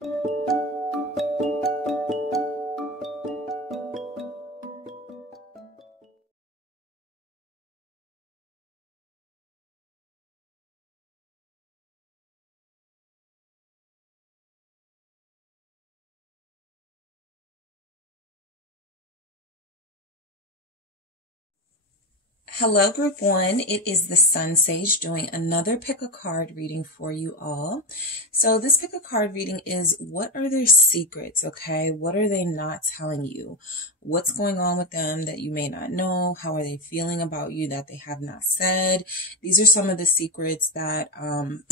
Hello, Group 1. It is the SunSage doing another pick a card reading for you all. So this pick a card reading is, what are their secrets, okay? What are they not telling you? What's going on with them that you may not know? How are they feeling about you that they have not said? These are some of the secrets that I'm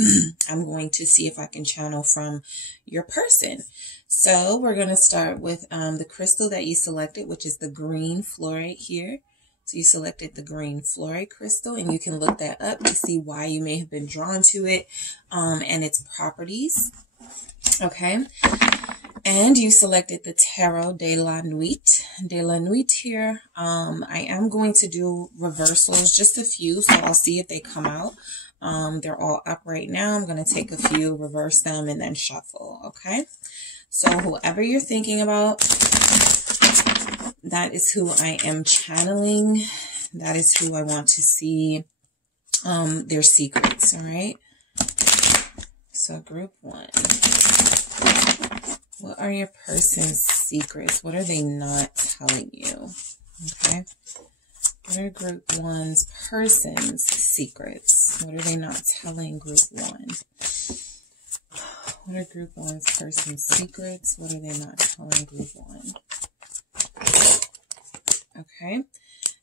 going to see if I can channel from your person. So we're going to start with the crystal that you selected, which is the green fluorite here. So you selected the green fluorite crystal, and you can look that up to see why you may have been drawn to it and its properties. Okay. And you selected the Tarot de la Nuit. De la Nuit here. I am going to do reversals, just a few, so I'll see if they come out. They're all up right now. I'm going to take a few, reverse them, and then shuffle. Okay. So whoever you're thinking about, that is who I am channeling. That is who I want to see their secrets, all right? So Group 1. What are your person's secrets? What are they not telling you? Okay? What are Group 1's person's secrets? What are they not telling Group 1? What are Group 1's person's secrets? What are they not telling Group 1? Okay,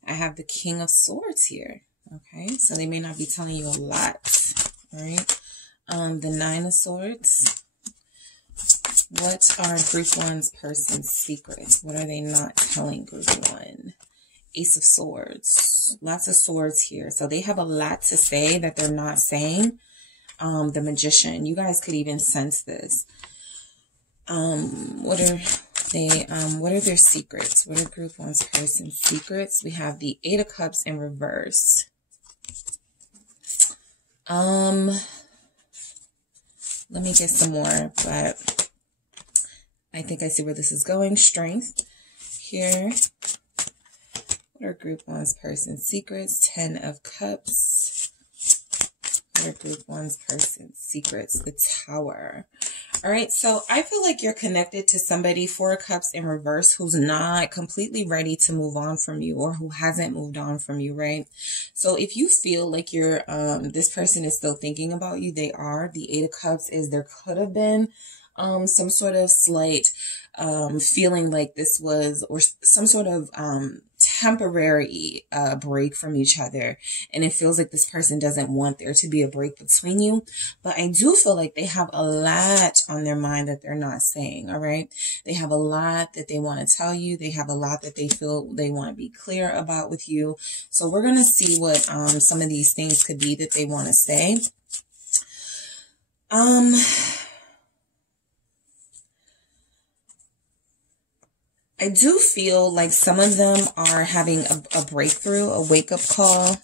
I have the King of Swords here. Okay, so they may not be telling you a lot. All right, the Nine of Swords. What are Group 1's person's secrets? What are they not telling Group 1? Ace of Swords. Lots of swords here. So they have a lot to say that they're not saying. The Magician. You guys could even sense this. What are their secrets? What are Group 1's person's secrets? We have the Eight of Cups in reverse. Let me get some more, but I think I see where this is going. Strength here. What are Group 1's person's secrets? 10 of Cups. What are Group 1's person's secrets? The Tower. All right, so I feel like you're connected to somebody, 4 of Cups in reverse, who's not completely ready to move on from you, or who hasn't moved on from you, right? So if you feel like you're, this person is still thinking about you, they are. The 8 of Cups is, there could have been some sort of slight feeling like this was, or some sort of temporary break from each other, and it feels like this person doesn't want there to be a break between you. But I do feel like they have a lot on their mind that they're not saying. All right, they have a lot that they want to tell you. They have a lot that they feel they want to be clear about with you. So we're gonna see what some of these things could be that they want to say. I do feel like some of them are having a breakthrough, a wake-up call.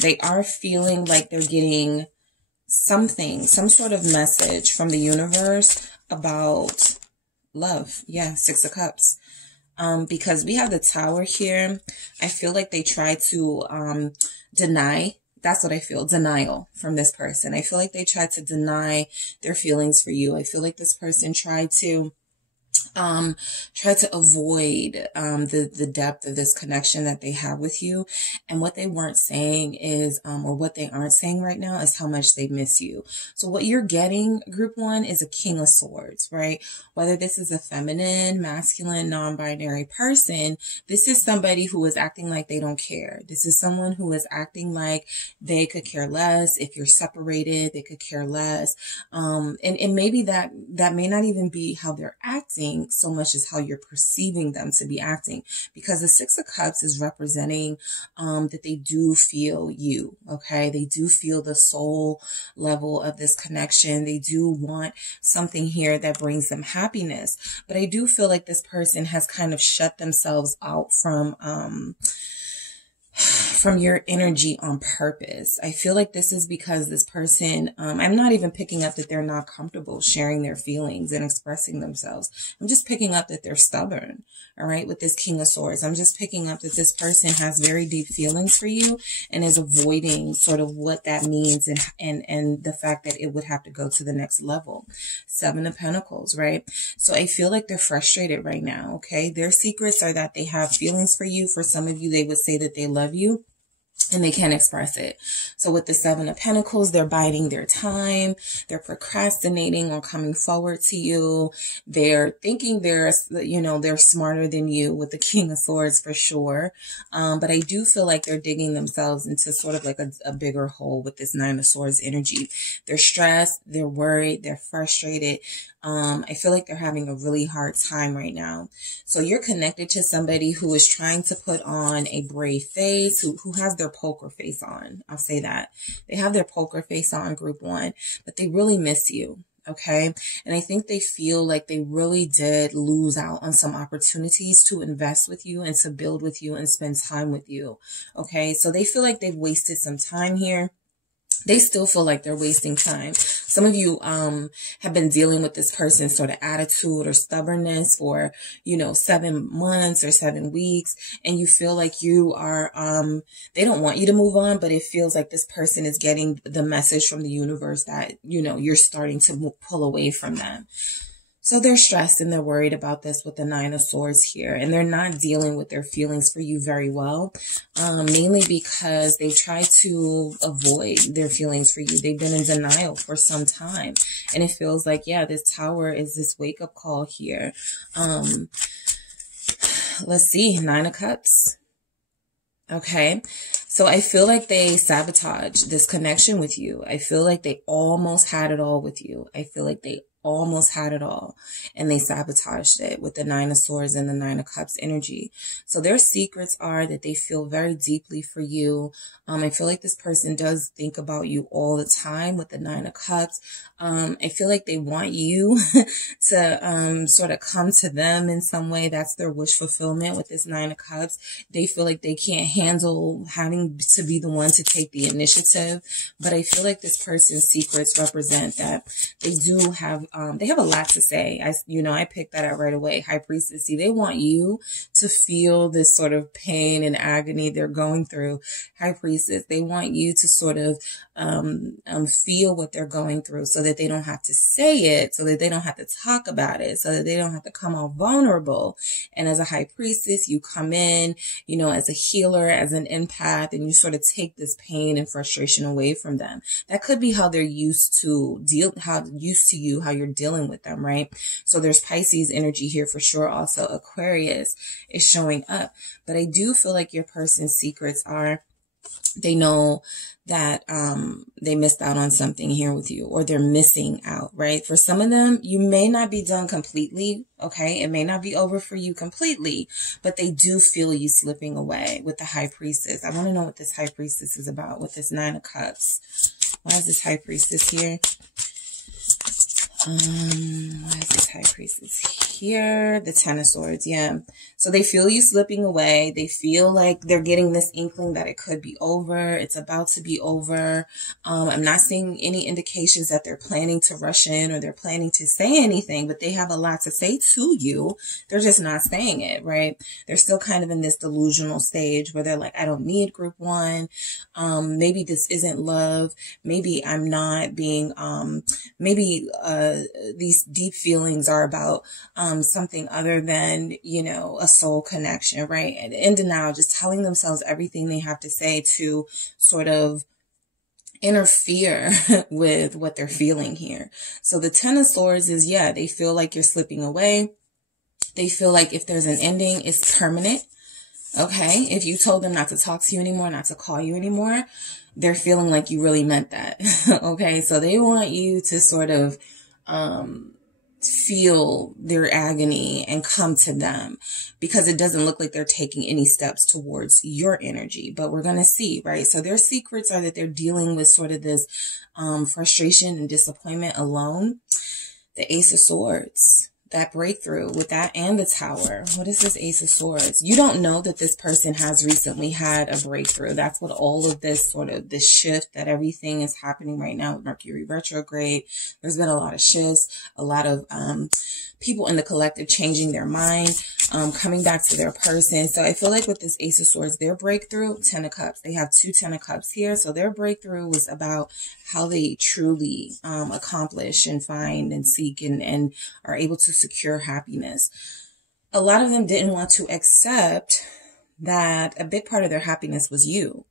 They are feeling like they're getting something, some sort of message from the universe about love. Yeah, 6 of Cups. Because we have the Tower here. I feel like they try to deny. That's what I feel. Denial from this person. I feel like they tried to deny their feelings for you. I feel like this person tried to avoid the depth of this connection that they have with you. And what they weren't saying is, or what they aren't saying right now, is how much they miss you. So what you're getting, Group 1, is a King of Swords, right? Whether this is a feminine, masculine, non-binary person, this is somebody who is acting like they don't care. This is someone who is acting like they could care less. If you're separated, they could care less. And maybe that may not even be how they're acting so much as how you're perceiving them to be acting, because the 6 of Cups is representing that they do feel you. Okay, they do feel the soul level of this connection. They do want something here that brings them happiness, but I do feel like this person has kind of shut themselves out from from your energy on purpose. I feel like this is because this person, I'm not even picking up that they're not comfortable sharing their feelings and expressing themselves. I'm just picking up that they're stubborn. All right. With this King of Swords, I'm just picking up that this person has very deep feelings for you and is avoiding sort of what that means and the fact that it would have to go to the next level. 7 of Pentacles, right? So I feel like they're frustrated right now. Okay. Their secrets are that they have feelings for you. For some of you, they would say that they love you, and they can't express it. So with the 7 of Pentacles, they're biding their time. They're procrastinating on coming forward to you. They're thinking they're smarter than you with the King of Swords for sure. But I do feel like they're digging themselves into sort of like a bigger hole with this 9 of Swords energy. They're stressed. They're worried. They're frustrated. I feel like they're having a really hard time right now. So you're connected to somebody who is trying to put on a brave face, who has their poker face on. I'll say that. They have their poker face on, group 1, but they really miss you. Okay. And I think they feel like they really did lose out on some opportunities to invest with you and to build with you and spend time with you. Okay. So they feel like they've wasted some time here. They still feel like they're wasting time. Some of you have been dealing with this person's sort of attitude or stubbornness for, 7 months or 7 weeks. And you feel like you are, they don't want you to move on, but it feels like this person is getting the message from the universe that, you're starting to pull away from them. So they're stressed and they're worried about this with the 9 of Swords here. And they're not dealing with their feelings for you very well, mainly because they try to avoid their feelings for you. They've been in denial for some time. And it feels like, yeah, this Tower is this wake-up call here. Let's see, 9 of Cups. Okay. So I feel like they sabotage this connection with you. I feel like they almost had it all with you. I feel like they almost had it all and they sabotaged it with the 9 of Swords and the 9 of Cups energy. So their secrets are that they feel very deeply for you. I feel like this person does think about you all the time with the 9 of Cups. I feel like they want you to sort of come to them in some way. That's their wish fulfillment with this 9 of Cups. They feel like they can't handle having to be the one to take the initiative. But I feel like this person's secrets represent that they do have they have a lot to say. I picked that out right away. High Priestess. See, they want you to feel this sort of pain and agony they're going through. High Priestess. They want you to sort of feel what they're going through so that they don't have to say it, so that they don't have to talk about it, so that they don't have to come out vulnerable. And as a High Priestess, you come in, as a healer, as an empath, and you sort of take this pain and frustration away from them. That could be how they're used to how you're dealing with them, right? So there's Pisces energy here for sure. Also Aquarius is showing up, but I do feel like your person's secrets are, they know that they missed out on something here with you, or they're missing out, right? For some of them, you may not be done completely, okay? It may not be over for you completely, but they do feel you slipping away with the High Priestess. I want to know what this High Priestess is about with this 9 of Cups. Why is this High Priestess here? Why is this High Priestess here? The 10 of Swords, yeah. So they feel you slipping away. They feel like they're getting this inkling that it could be over. It's about to be over. I'm not seeing any indications that they're planning to rush in or they're planning to say anything, but they have a lot to say to you. They're just not saying it, right? They're still kind of in this delusional stage where they're like, I don't need group 1. Maybe this isn't love. Maybe I'm not being, maybe these deep feelings are about something other than, a soul connection, right? And in denial, just telling themselves everything they have to say to sort of interfere with what they're feeling here. So the 10 of Swords is, yeah, they feel like you're slipping away. They feel like if there's an ending, it's permanent. Okay. If you told them not to talk to you anymore, not to call you anymore, they're feeling like you really meant that. Okay. So they want you to sort of, feel their agony and come to them, because it doesn't look like they're taking any steps towards your energy, but we're going to see, right? So their secrets are that they're dealing with sort of this, frustration and disappointment alone. The Ace of Swords. that breakthrough with that and the Tower. What is this Ace of Swords? You don't know that this person has recently had a breakthrough. That's what all of this sort of, this shift that everything is happening right now with Mercury retrograde. There's been a lot of shifts, a lot of people in the collective changing their mind, coming back to their person. So I feel like with this Ace of Swords, their breakthrough, 10 of Cups, they have 2 10 of Cups here. So their breakthrough was about how they truly accomplish and find and seek and are able to secure happiness. A lot of them didn't want to accept that a big part of their happiness was you.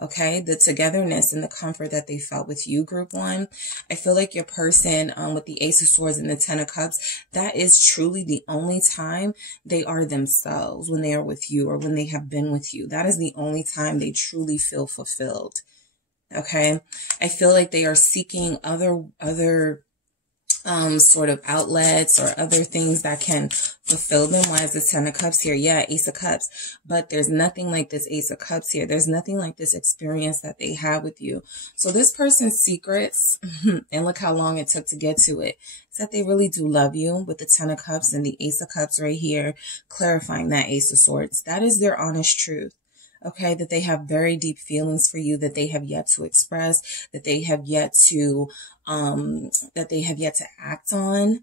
Okay, the togetherness and the comfort that they felt with you, group 1. I feel like your person with the Ace of Swords and the 10 of Cups, that is truly the only time they are themselves, when they are with you or when they have been with you. That is the only time they truly feel fulfilled. Okay, I feel like they are seeking other sort of outlets or other things that can fulfill them. Why is the 10 of Cups here? Yeah, Ace of Cups. But there's nothing like this Ace of Cups here. There's nothing like this experience that they have with you. So this person's secrets, and look how long it took to get to it, is that they really do love you, with the 10 of Cups and the Ace of Cups right here, clarifying that Ace of Swords. That is their honest truth. Okay, that they have very deep feelings for you that they have yet to express, that they have yet to act on.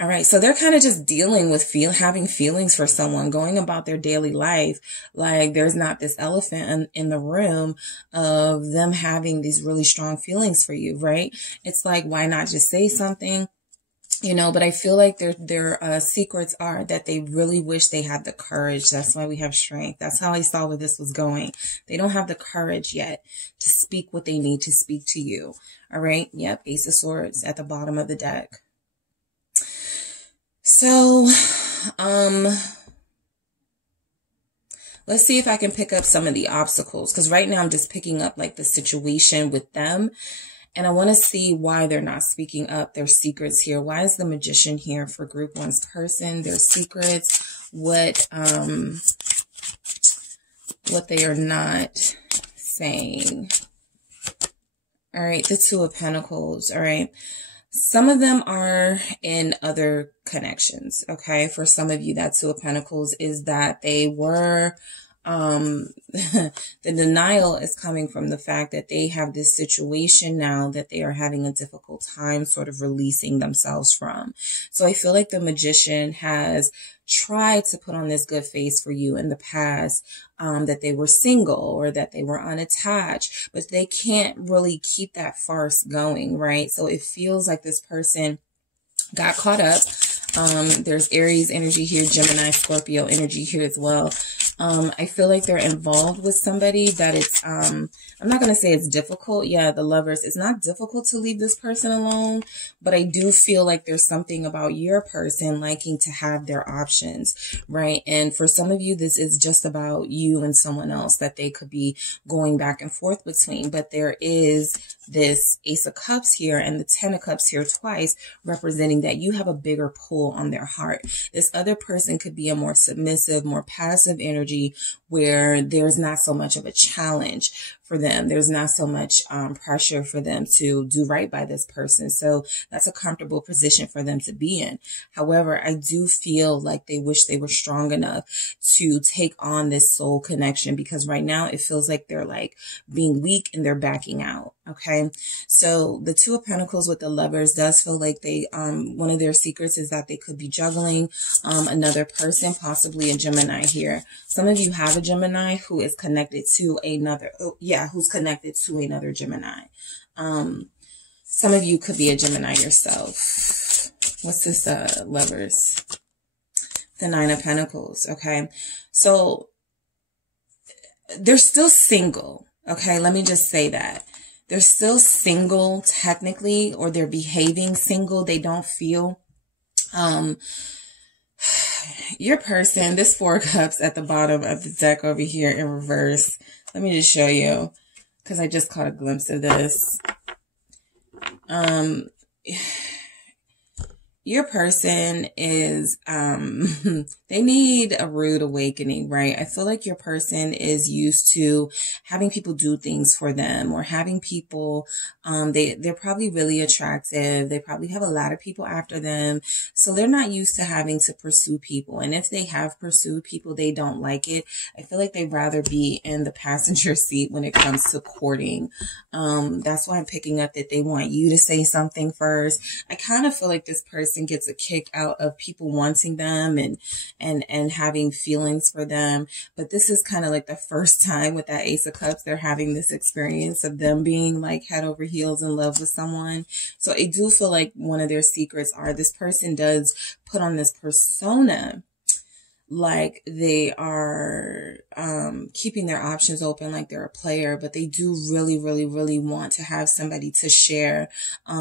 All right, so they're kind of just dealing with having feelings for someone, going about their daily life like there's not this elephant in the room of them having these really strong feelings for you, right? It's like, why not just say something? You know, but I feel like their secrets are that they really wish they had the courage. That's why we have strength. That's how I saw where this was going. They don't have the courage yet to speak what they need to speak to you. All right. Yep. Ace of Swords at the bottom of the deck. So, let's see if I can pick up some of the obstacles, because right now I'm just picking up like the situation with them. And I want to see why they're not speaking up, their secrets here. Why is the Magician here for group 1's person? Their secrets, what they are not saying. All right, the 2 of Pentacles. All right. Some of them are in other connections. Okay. For some of you, that 2 of Pentacles is that they were, the denial is coming from the fact that they have this situation now that they are having a difficult time sort of releasing themselves from. So I feel like the Magician has tried to put on this good face for you in the past, that they were single or that they were unattached, but they can't really keep that farce going, right? So it feels like this person got caught up. There's Aries energy here, Gemini, Scorpio energy here as well. I feel like they're involved with somebody that it's, I'm not going to say it's difficult. Yeah, the Lovers, it's not difficult to leave this person alone, but I do feel like there's something about your person liking to have their options, right? And for some of you, this is just about you and someone else that they could be going back and forth between, but there is this Ace of Cups here and the 10 of Cups here twice, representing that you have a bigger pull on their heart. This other person could be a more submissive, more passive energy where there's not so much of a challenge for them. There's not so much pressure for them to do right by this person. So that's a comfortable position for them to be in. However, I do feel like they wish they were strong enough to take on this soul connection, because right now it feels like they're like being weak and they're backing out. Okay. So the 2 of Pentacles with the Lovers does feel like they, one of their secrets is that they could be juggling another person, possibly a Gemini here. Some of you have a Gemini who is connected to another, who's connected to another Gemini. Some of you could be a Gemini yourself. What's this, Lovers? The 9 of Pentacles, okay? So they're still single, okay? Let me just say that. They're still single technically, or they're behaving single. They don't feel, your person, this 4 of Cups at the bottom of the deck over here in reverse. Let me just show you, because I just caught a your person is, they need a rude awakening, right? I feel like your person is used to having people do things for them, or having people, they're probably really attractive. They probably have a lot of people after them. So they're not used to having to pursue people. And if they have pursued people, they don't like it. I feel like they'd rather be in the passenger seat when it comes to courting. That's why I'm picking up that they want you to say something first. I kind of feel like this person gets a kick out of people wanting them and having feelings for them. But this is kind of like the first time with that Ace of Cups, they're having this experience of them being like head over heels in love with someone. So I do feel like one of their secrets are this person does put on this persona like they are keeping their options open, like they're a player, but they do really, really, really want to have somebody to share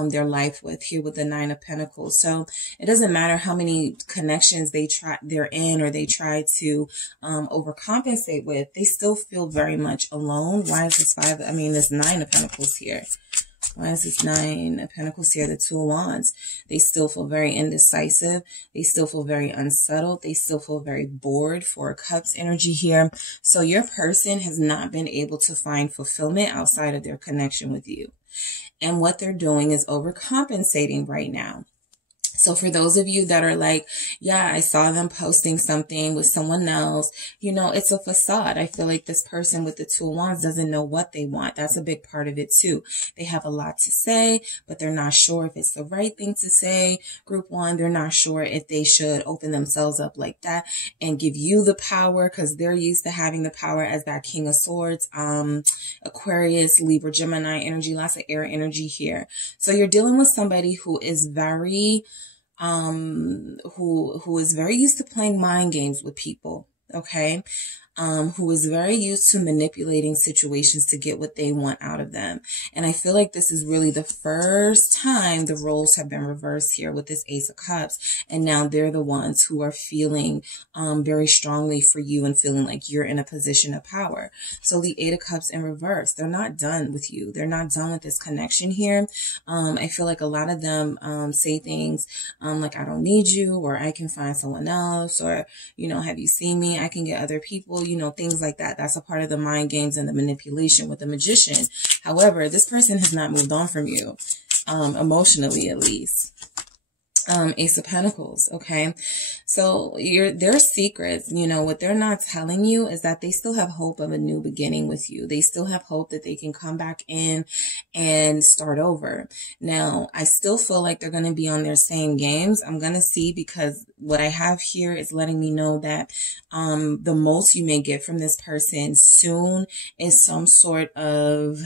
their life with, here with the Nine of Pentacles. So it doesn't matter how many connections they're in, or they try to overcompensate with, they still feel very much alone. Why is this Nine of Pentacles here? Why is this Nine of Pentacles here? The Two of Wands. They still feel very indecisive. They still feel very unsettled. They still feel very bored. Four of Cups energy here. So your person has not been able to find fulfillment outside of their connection with you. And what they're doing is overcompensating right now. So for those of you that are like, yeah, I saw them posting something with someone else, you know, it's a facade. I feel like this person with the Two of Wands doesn't know what they want. That's a big part of it too. They have a lot to say, but they're not sure if it's the right thing to say. Group 1, they're not sure if they should open themselves up like that and give you the power, because they're used to having the power as that King of Swords, Aquarius, Libra, Gemini energy, lots of air energy here. So you're dealing with somebody who is very who is very used to playing mind games with people, okay? Who is very used to manipulating situations to get what they want out of them. And I feel like this is really the first time the roles have been reversed here with this Ace of Cups. And now they're the ones who are feeling very strongly for you and feeling like you're in a position of power. So the Eight of Cups in reverse, they're not done with you. They're not done with this connection here. I feel like a lot of them say things like, I don't need you, or I can find someone else, or, you know, have you seen me? I can get other people. You know, things like that. That's a part of the mind games and the manipulation with the Magician. However, this person has not moved on from you, emotionally at least. Ace of Pentacles, okay? So their secrets, you know, what they're not telling you is that they still have hope of a new beginning with you. They still have hope that they can come back in and start over. Now, I still feel like they're going to be on their same games. I'm going to see, because what I have here is letting me know that the most you may get from this person soon is some sort of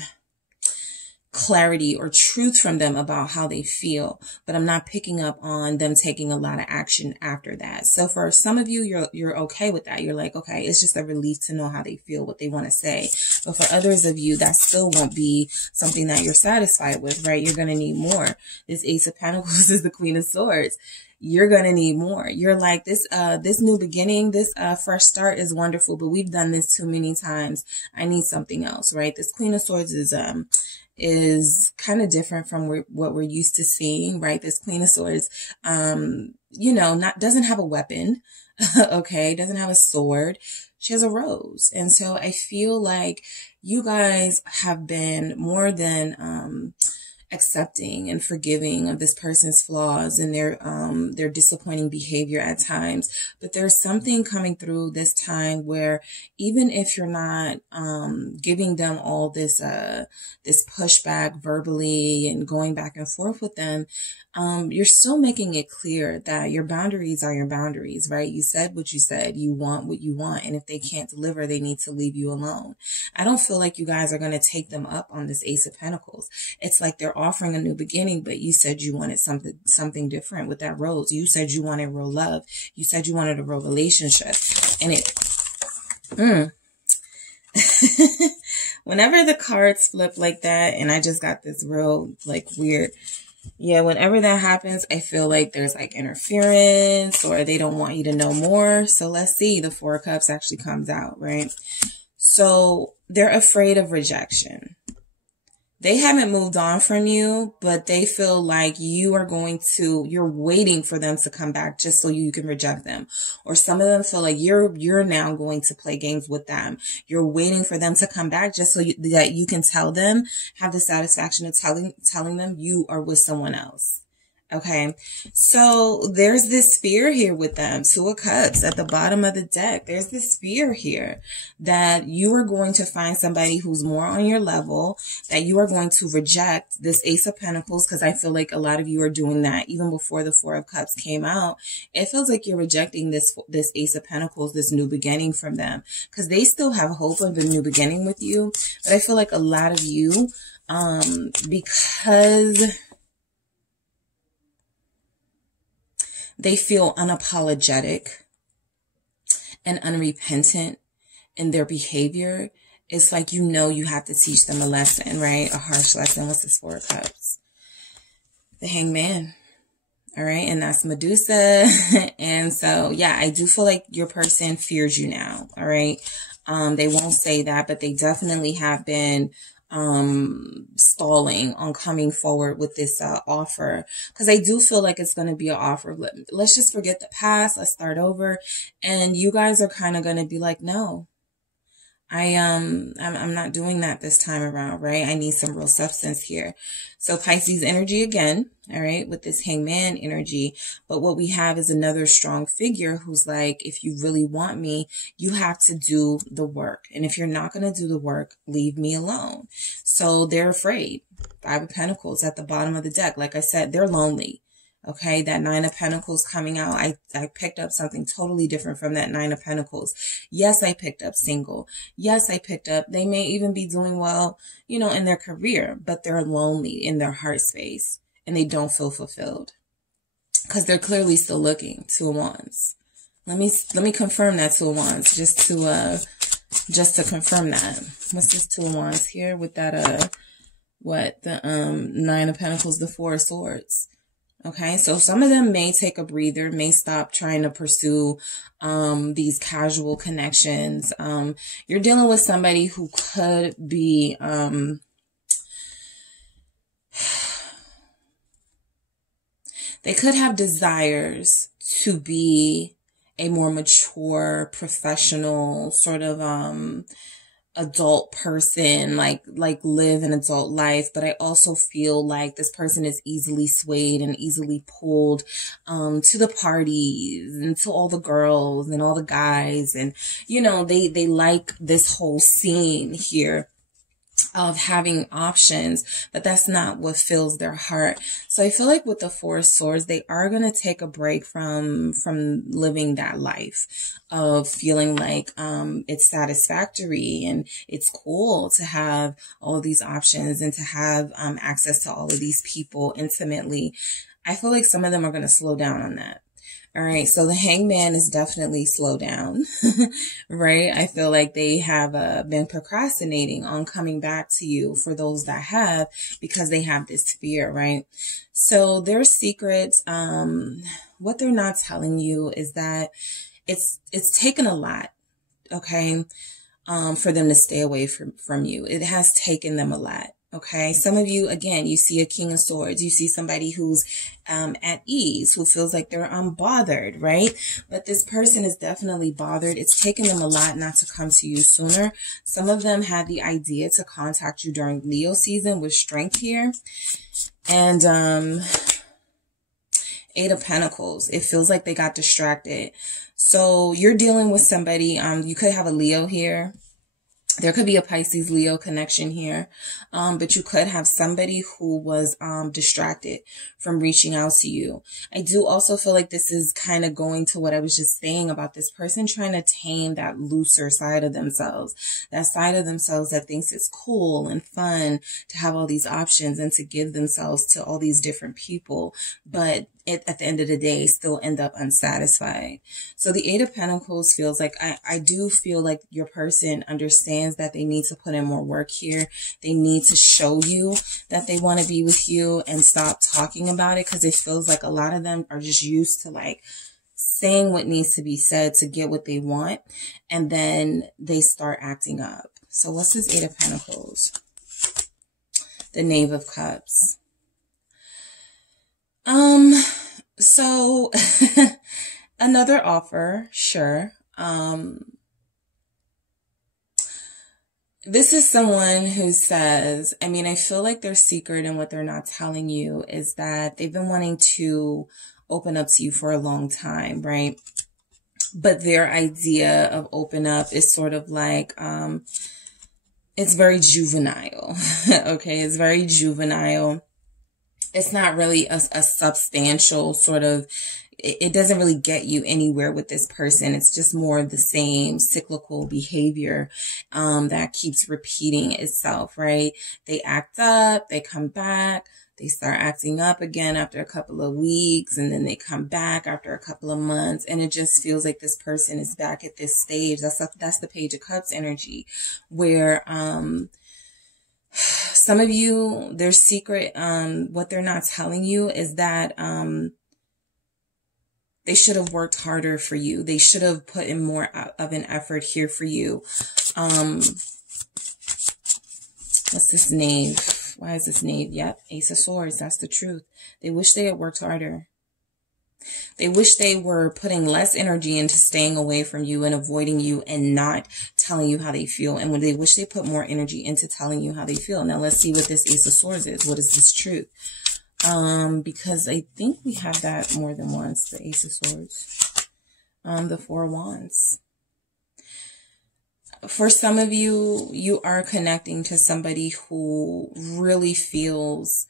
clarity or truth from them about how they feel, but I'm not picking up on them taking a lot of action after that. So for some of you, you're okay with that. You're like, okay, it's just a relief to know how they feel, what they want to say. But for others of you, that still won't be something that you're satisfied with, right? You're going to need more. This Ace of Pentacles is the Queen of Swords. You're going to need more. You're like, this new beginning, this fresh start is wonderful, but we've done this too many times. I need something else, right? This Queen of Swords is kind of different from what we're used to seeing, right? This Queen of Swords, you know, doesn't have a weapon, okay? Doesn't have a sword. She has a rose. And so I feel like you guys have been more than, accepting and forgiving of this person's flaws and their disappointing behavior at times. But there's something coming through this time where even if you're not giving them all this pushback verbally and going back and forth with them, you're still making it clear that your boundaries are your boundaries, right? You said what you said. You want what you want. And if they can't deliver, they need to leave you alone. I don't feel like you guys are going to take them up on this Ace of Pentacles. It's like they're offering a new beginning, but you said you wanted something different with that rose. You said you wanted real love. You said you wanted a real relationship. And whenever the cards flip like that, and I just got this real like weird, yeah, whenever that happens, I feel like there's like interference or they don't want you to know more. So let's see, the Four of Cups actually comes out, right? So they're afraid of rejection. They haven't moved on from you, but they feel like you're waiting for them to come back just so you can reject them. Or some of them feel like you're now going to play games with them. You're waiting for them to come back just so that you can tell them, have the satisfaction of telling them you are with someone else. Okay, so there's this fear here with them. Two of Cups at the bottom of the deck. There's this fear here that you are going to find somebody who's more on your level, that you are going to reject this Ace of Pentacles, because I feel like a lot of you are doing that even before the Four of Cups came out. It feels like you're rejecting this Ace of Pentacles, this new beginning from them, because they still have hope of a new beginning with you. But I feel like a lot of you, because they feel unapologetic and unrepentant in their behavior. It's like, you have to teach them a lesson, right? A harsh lesson. What's this Four of Cups? The Hangman. All right. And that's Medusa. And so, yeah, I do feel like your person fears you now. All right. They won't say that, but they definitely have been stalling on coming forward with this offer, because I do feel like it's going to be an offer. Let's just forget the past. Let's start over. And you guys are kind of going to be like, no, I'm not doing that this time around, right? I need some real substance here. So Pisces energy again, all right, with this Hangman energy. But what we have is another strong figure who's like, if you really want me, you have to do the work. And if you're not going to do the work, leave me alone. So they're afraid. Five of Pentacles at the bottom of the deck. Like I said, they're lonely. Okay, that Nine of Pentacles coming out, I picked up something totally different from that Nine of Pentacles. Yes, I picked up single. Yes, I picked up, they may even be doing well, in their career, but they're lonely in their heart space and they don't feel fulfilled because they're clearly still looking. Two of Wands. Let me confirm that Two of Wands just to confirm that. What's this Two of Wands here with that, Nine of Pentacles, the Four of Swords. Okay, so some of them may take a breather, may stop trying to pursue these casual connections. You're dealing with somebody who could be they could have desires to be a more mature, professional, sort of adult person, like live an adult life. But I also feel like this person is easily swayed and easily pulled to the parties and to all the girls and all the guys, and they like this whole scene here of having options, but that's not what fills their heart. So I feel like with the Four of Swords, they are going to take a break from living that life of feeling like it's satisfactory and it's cool to have all of these options and to have access to all of these people intimately. I feel like some of them are going to slow down on that. All right, so the Hangman is definitely slow down, right? I feel like they have been procrastinating on coming back to you, for those that have, because they have this fear, right? So their secrets, what they're not telling you is that it's taken a lot, okay, for them to stay away from you. It has taken them a lot. Okay, some of you, again, you see a King of Swords. You see somebody who's at ease, who feels like they're unbothered, right? But this person is definitely bothered. It's taken them a lot not to come to you sooner. Some of them had the idea to contact you during Leo season with Strength here. And Eight of Pentacles. It feels like they got distracted. So you're dealing with somebody, you could have a Leo here. There could be a Pisces Leo connection here, but you could have somebody who was distracted from reaching out to you. I do also feel like this is kind of going to what I was just saying about this person trying to tame that looser side of themselves, that side of themselves that thinks it's cool and fun to have all these options and to give themselves to all these different people, but at the end of the day still end up unsatisfied. So the Eight of Pentacles feels like, I do feel like your person understands that they need to put in more work here. They need to show you that they want to be with you and stop talking about it, because it feels like a lot of them are just used to like saying what needs to be said to get what they want, and then they start acting up. So what's this Eight of Pentacles? The Knave of Cups. So another offer, sure. This is someone who says, I mean, I feel like their secret and what they're not telling you is that they've been wanting to open up to you for a long time, right? But their idea of open up is sort of like, it's very juvenile. Okay. It's very juvenile. It's not really a substantial sort of, it doesn't really get you anywhere with this person. It's just more of the same cyclical behavior that keeps repeating itself, right? They act up, they come back, they start acting up again after a couple of weeks, and then they come back after a couple of months, and it just feels like this person is back at this stage. That's the Page of Cups energy, where some of you, their secret, what they're not telling you is that they should have worked harder for you. They should have put in more of an effort here for you. What's this Knave? Why is this Knave? Yep, Ace of Swords. That's the truth. They wish they had worked harder. They wish they were putting less energy into staying away from you and avoiding you and not telling you how they feel. And when they wish they put more energy into telling you how they feel. Now let's see what this Ace of Swords is. What is this truth? Because I think we have that more than once, the Ace of Swords. The Four of Wands. For some of you, you are connecting to somebody who really feels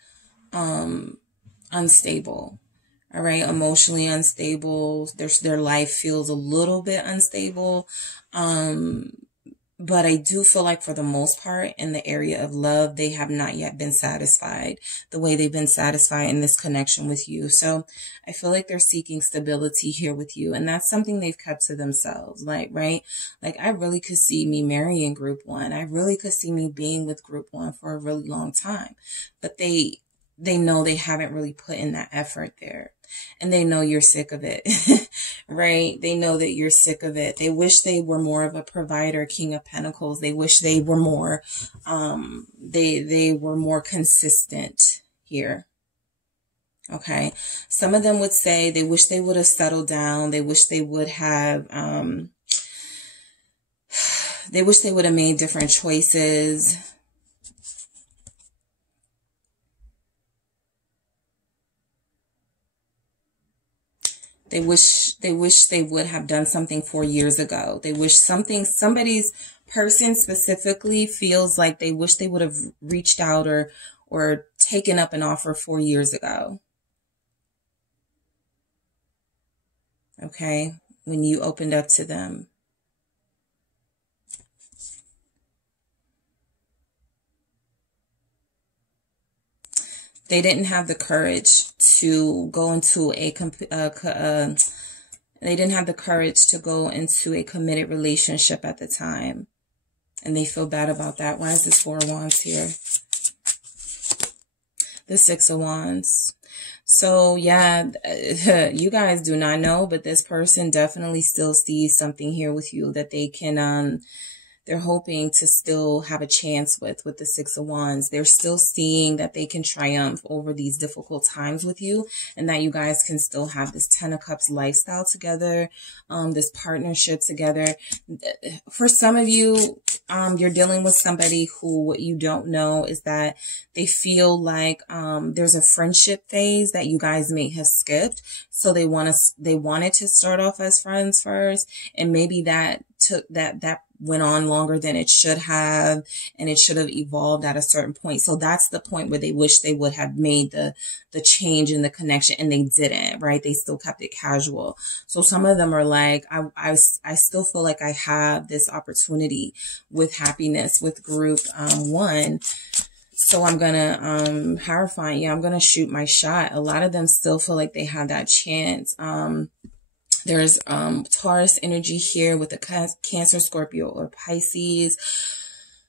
unstable. All right, emotionally unstable. Their life feels a little bit unstable. But I do feel like for the most part in the area of love, they have not yet been satisfied the way they've been satisfied in this connection with you. So I feel like they're seeking stability here with you. And that's something they've kept to themselves. Like, right? Like I really could see me marrying group one. I really could see me being with group one for a really long time. But they know they haven't really put in that effort there. And they know you're sick of it, right? They know that you're sick of it. They wish they were more of a provider, King of Pentacles. They wish they were more, they were more consistent here. Okay. Some of them would say they wish they would have settled down. They wish they would have, made different choices. They wish they would have done something 4 years ago. They wish somebody's person specifically feels like they wish they would have reached out or taken up an offer 4 years ago. Okay. When you opened up to them. They didn't have the courage to go into a committed relationship at the time. And they feel bad about that. Why is this Four of Wands here? The Six of Wands. So yeah, you guys do not know, but this person definitely still sees something here with you that they can, they're hoping to still have a chance with the Six of Wands. They're still seeing that they can triumph over these difficult times with you, and that you guys can still have this Ten of Cups lifestyle together, this partnership together. For some of you, you're dealing with somebody who, what you don't know is that they feel like there's a friendship phase that you guys may have skipped. So they wanted to start off as friends first, and maybe that went on longer than it should have, and it should have evolved at a certain point. So that's the point where they wish they would have made the change in the connection, and they didn't, right? They still kept it casual. So some of them are like, I still feel like I have this opportunity with happiness with group one. So I'm going to, Hierophant, yeah, I'm going to shoot my shot. A lot of them still feel like they have that chance. There's Taurus energy here with the Cancer, Scorpio, or Pisces.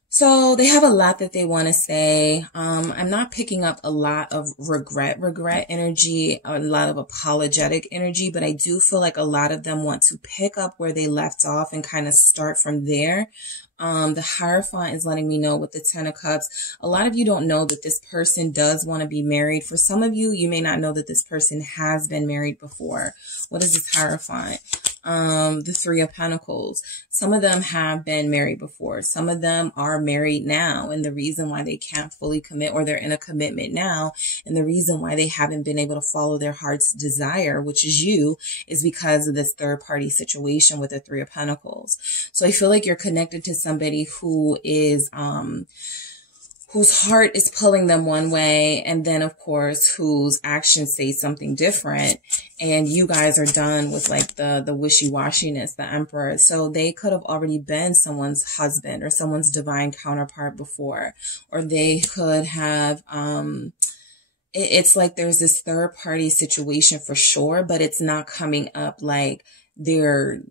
So they have a lot that they want to say. I'm not picking up a lot of regret energy, a lot of apologetic energy, but I do feel like a lot of them want to pick up where they left off and kind of start from there. The Hierophant is letting me know with the Ten of Cups, a lot of you don't know that this person does want to be married. For some of you, you may not know that this person has been married before. What is this Hierophant? The Three of Pentacles. Some of them have been married before. Some of them are married now. And the reason why they can't fully commit, or they're in a commitment now, and the reason why they haven't been able to follow their heart's desire, which is you, is because of this third party situation with the Three of Pentacles. So I feel like you're connected to somebody who is, whose heart is pulling them one way, and then of course whose actions say something different, and you guys are done with like the wishy-washiness, the Emperor. So they could have already been someone's husband or someone's divine counterpart before, or they could have it's like there's this third party situation for sure, but it's not coming up like their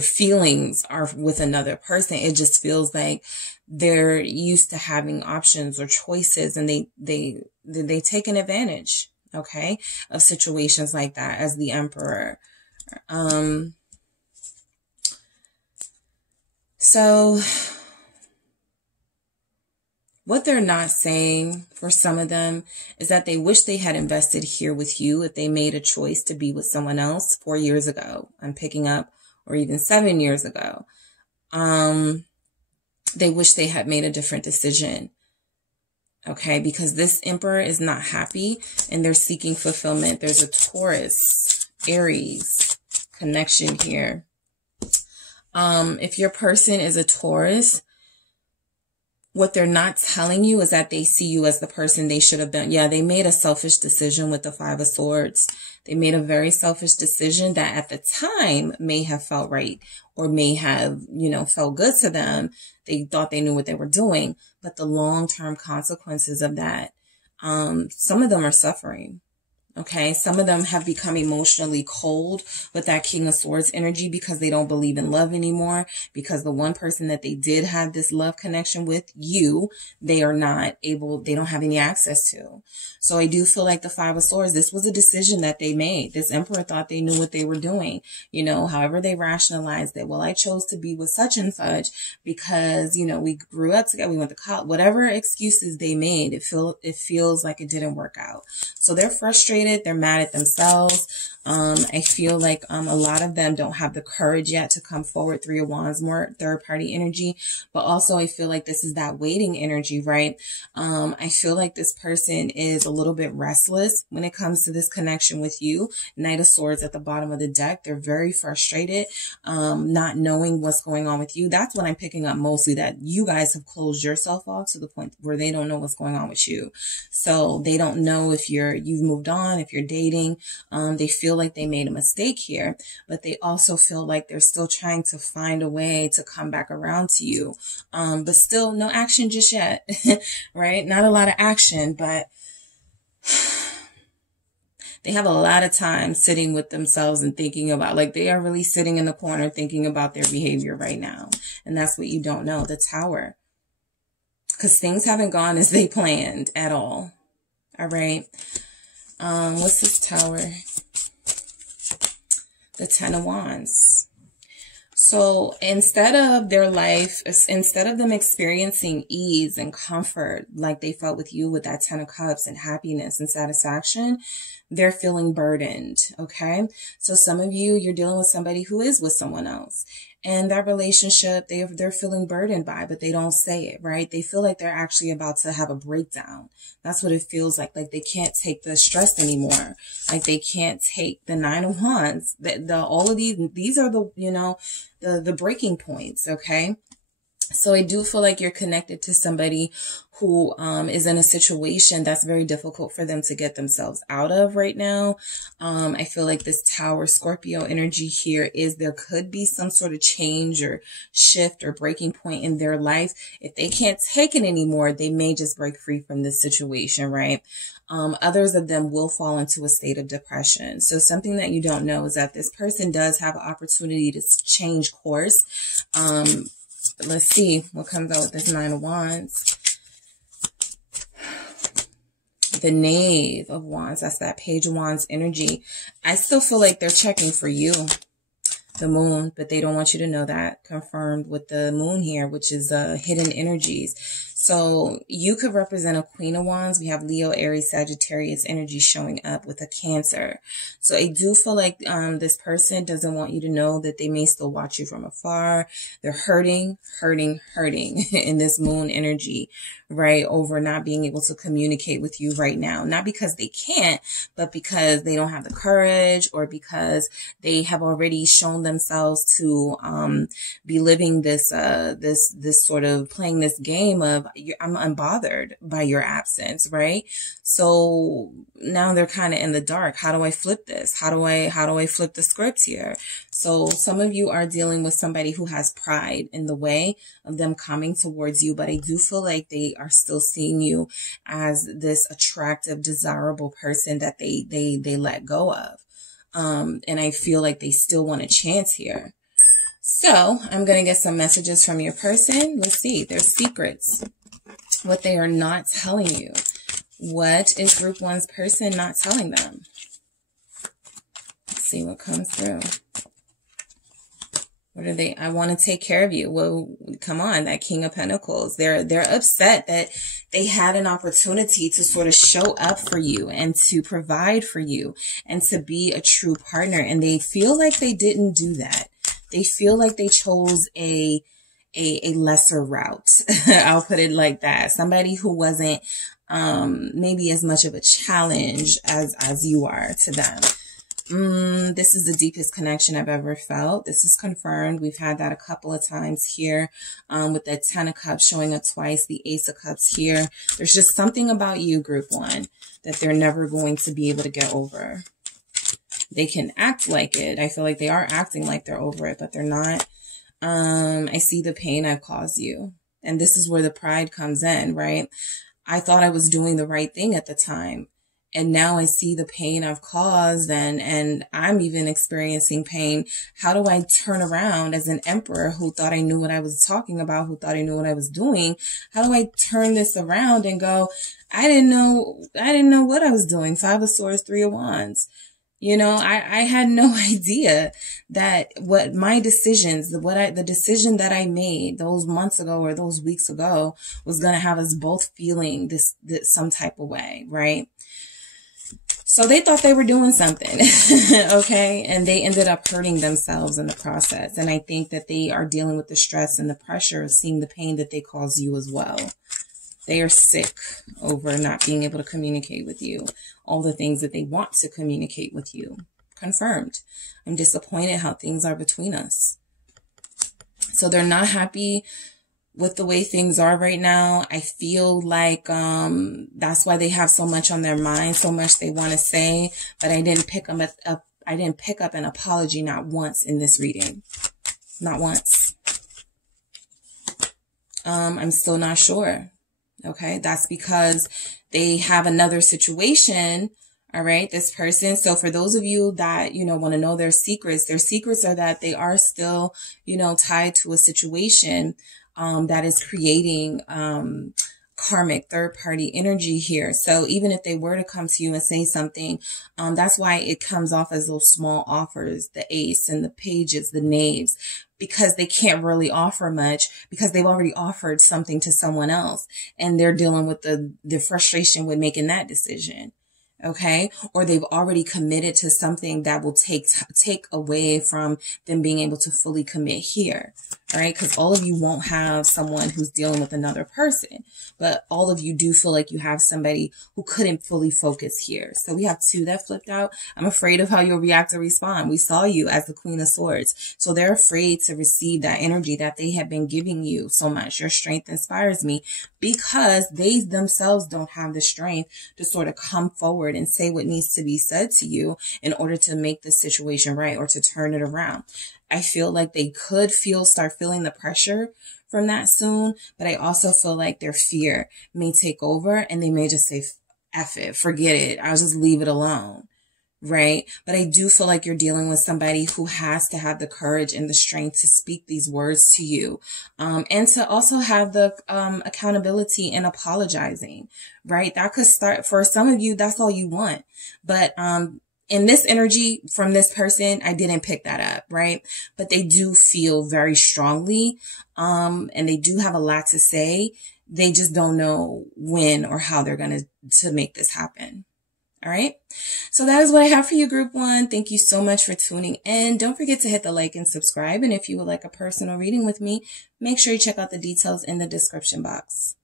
feelings are with another person. It just feels like they're used to having options or choices, and they take an advantage, okay, of situations like that as the Emperor. So what they're not saying for some of them is that they wish they had invested here with you if they made a choice to be with someone else 4 years ago. I'm picking up, or even 7 years ago. They wish they had made a different decision. Okay, because this Emperor is not happy and they're seeking fulfillment. There's a Taurus, Aries connection here. If your person is a Taurus, what they're not telling you is that they see you as the person they should have been. Yeah, they made a selfish decision with the Five of Swords. They made a very selfish decision that at the time may have felt right, or may have, you know, felt good to them. They thought they knew what they were doing, but the long-term consequences of that, some of them are suffering. Okay, some of them have become emotionally cold with that King of Swords energy because they don't believe in love anymore, because the one person that they did have this love connection with, you, they are not able, they don't have any access to. So I do feel like the Five of Swords, this was a decision that they made. This Emperor thought they knew what they were doing. You know, however they rationalized it. Well, I chose to be with such and such because, you know, we grew up together, we went to college, whatever excuses they made, it feels like it didn't work out. So they're frustrated. They're mad at themselves. I feel like a lot of them don't have the courage yet to come forward. Three of Wands, more third party energy. But also I feel like this is that waiting energy, right? I feel like this person is a little bit restless when it comes to this connection with you. Knight of Swords at the bottom of the deck. They're very frustrated, not knowing what's going on with you. That's what I'm picking up mostly, that you guys have closed yourself off to the point where they don't know what's going on with you. So they don't know if you've moved on, if you're dating. They feel like they made a mistake here, but they also feel like they're still trying to find a way to come back around to you. But still no action just yet, right? Not a lot of action, but they have a lot of time sitting with themselves and thinking about, like, they are really sitting in the corner thinking about their behavior right now. And that's what you don't know, the Tower. Because things haven't gone as they planned at all. All right. What's this Tower? The Ten of Wands. So instead of their life, instead of them experiencing ease and comfort like they felt with you with that Ten of Cups and happiness and satisfaction, they're feeling burdened. Okay. So some of you, you're dealing with somebody who is with someone else. And that relationship, they're feeling burdened by, but they don't say it, right? They feel like they're actually about to have a breakdown. That's what it feels like they can't take the stress anymore. Like they can't take the Nine of Wands. All of these are the, you know, the breaking points, okay? So I do feel like you're connected to somebody who is in a situation that's very difficult for them to get themselves out of right now. I feel like this Tower Scorpio energy here is there could be some sort of change or shift or breaking point in their life. If they can't take it anymore, they may just break free from this situation, right? Others of them will fall into a state of depression. So something that you don't know is that this person does have an opportunity to change course. Let's see what comes out with this Nine of Wands. The Knave of Wands, that's that Page of Wands energy. I still feel like they're checking for you. the moon, but they don't want you to know that. Confirmed with the moon here, which is hidden energies. So you could represent a Queen of Wands. We have Leo, Aries, Sagittarius energy showing up with a Cancer. So I do feel like this person doesn't want you to know that they may still watch you from afar. They're hurting in this moon energy, right? Over not being able to communicate with you right now. Not because they can't, but because they don't have the courage, or because they have already shown themselves to be living this this sort of playing this game of I'm unbothered by your absence, right? So now they're kind of in the dark. How do I flip this? How do I flip the script here? So some of you are dealing with somebody who has pride in the way of them coming towards you, but I do feel like they are still seeing you as this attractive, desirable person that they let go of. And I feel like they still want a chance here. So I'm going to get some messages from your person. Let's see their secrets, what they are not telling you. What is Group 1's person not telling them? Let's see what comes through. What are they? I want to take care of you. Well, come on, that King of Pentacles. They're upset that they had an opportunity to sort of show up for you and to provide for you and to be a true partner. And they feel like they didn't do that. They feel like they chose a lesser route. I'll put it like that. Somebody who wasn't maybe as much of a challenge as you are to them. This is the deepest connection I've ever felt. This is confirmed. We've had that a couple of times here with the 10 of Cups showing up twice, the Ace of Cups here. There's just something about you, Group 1, that they're never going to be able to get over. They can act like it. I feel like they are acting like they're over it, but they're not. I see the pain I've caused you. And this is where the pride comes in, right? I thought I was doing the right thing at the time. And now I see the pain I've caused, and I'm even experiencing pain. How do I turn around as an emperor who thought I knew what I was talking about, who thought I knew what I was doing? How do I turn this around and go, I didn't know what I was doing. 5 of Swords, 3 of Wands. You know, I had no idea that what my decisions, the decision that I made those months ago or those weeks ago was going to have us both feeling this some type of way, right? So they thought they were doing something, okay? And they ended up hurting themselves in the process. And I think that they are dealing with the stress and the pressure of seeing the pain that they cause you as well. They are sick over not being able to communicate with you. All the things that they want to communicate with you. Confirmed. I'm disappointed how things are between us. So they're not happy with the way things are right now. I feel like that's why they have so much on their mind, so much they want to say. But I didn't pick up an apology not once in this reading. Not once. I'm still not sure. Okay, that's because they have another situation. All right, this person. So for those of you that, want to know their secrets are that they are still, tied to a situation that is creating karmic third-party energy here. So even if they were to come to you and say something, that's why it comes off as those small offers, the ace and the pages, the knaves, because they can't really offer much because they've already offered something to someone else and they're dealing with the frustration with making that decision. Okay. Or they've already committed to something that will take away from them being able to fully commit here. All right. Because all of you won't have someone who's dealing with another person, but all of you do feel like you have somebody who couldn't fully focus here. So we have 2 that flipped out. I'm afraid of how you'll react or respond. We saw you as the Queen of Swords. So they're afraid to receive that energy that they have been giving you so much. Your strength inspires me because they themselves don't have the strength to sort of come forward and say what needs to be said to you in order to make the situation right or to turn it around. I feel like they could start feeling the pressure from that soon, but I also feel like their fear may take over and they may just say, F it, forget it. I'll just leave it alone. Right. But I do feel like you're dealing with somebody who has to have the courage and the strength to speak these words to you. And to also have the accountability and apologizing. Right. That could start for some of you. That's all you want. But in this energy from this person, I didn't pick that up, right? But they do feel very strongly, and they do have a lot to say. They just don't know when or how they're going to make this happen. All right. So that is what I have for you, group one. Thank you so much for tuning in. Don't forget to hit the like and subscribe. And if you would like a personal reading with me, make sure you check out the details in the description box.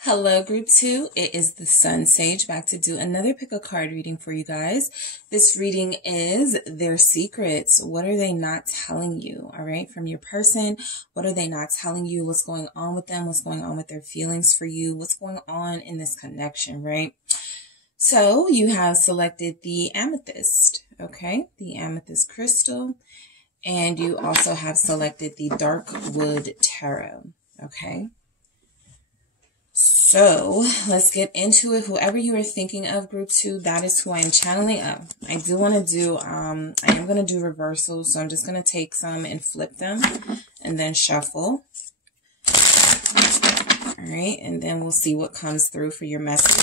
Hello, group two. It is the SunSage back to do another pick a card reading for you guys. This reading is their secrets. What are they not telling you? All right. From your person, what are they not telling you? What's going on with them? What's going on with their feelings for you? What's going on in this connection, right? So you have selected the amethyst, okay? The amethyst crystal. And you also have selected the dark wood tarot, okay? So let's get into it. Whoever you are thinking of, group two, that is who I am channeling up. I do want to do, I am going to do reversals. So I'm just going to take some and flip them and then shuffle. All right. And then we'll see what comes through for your message.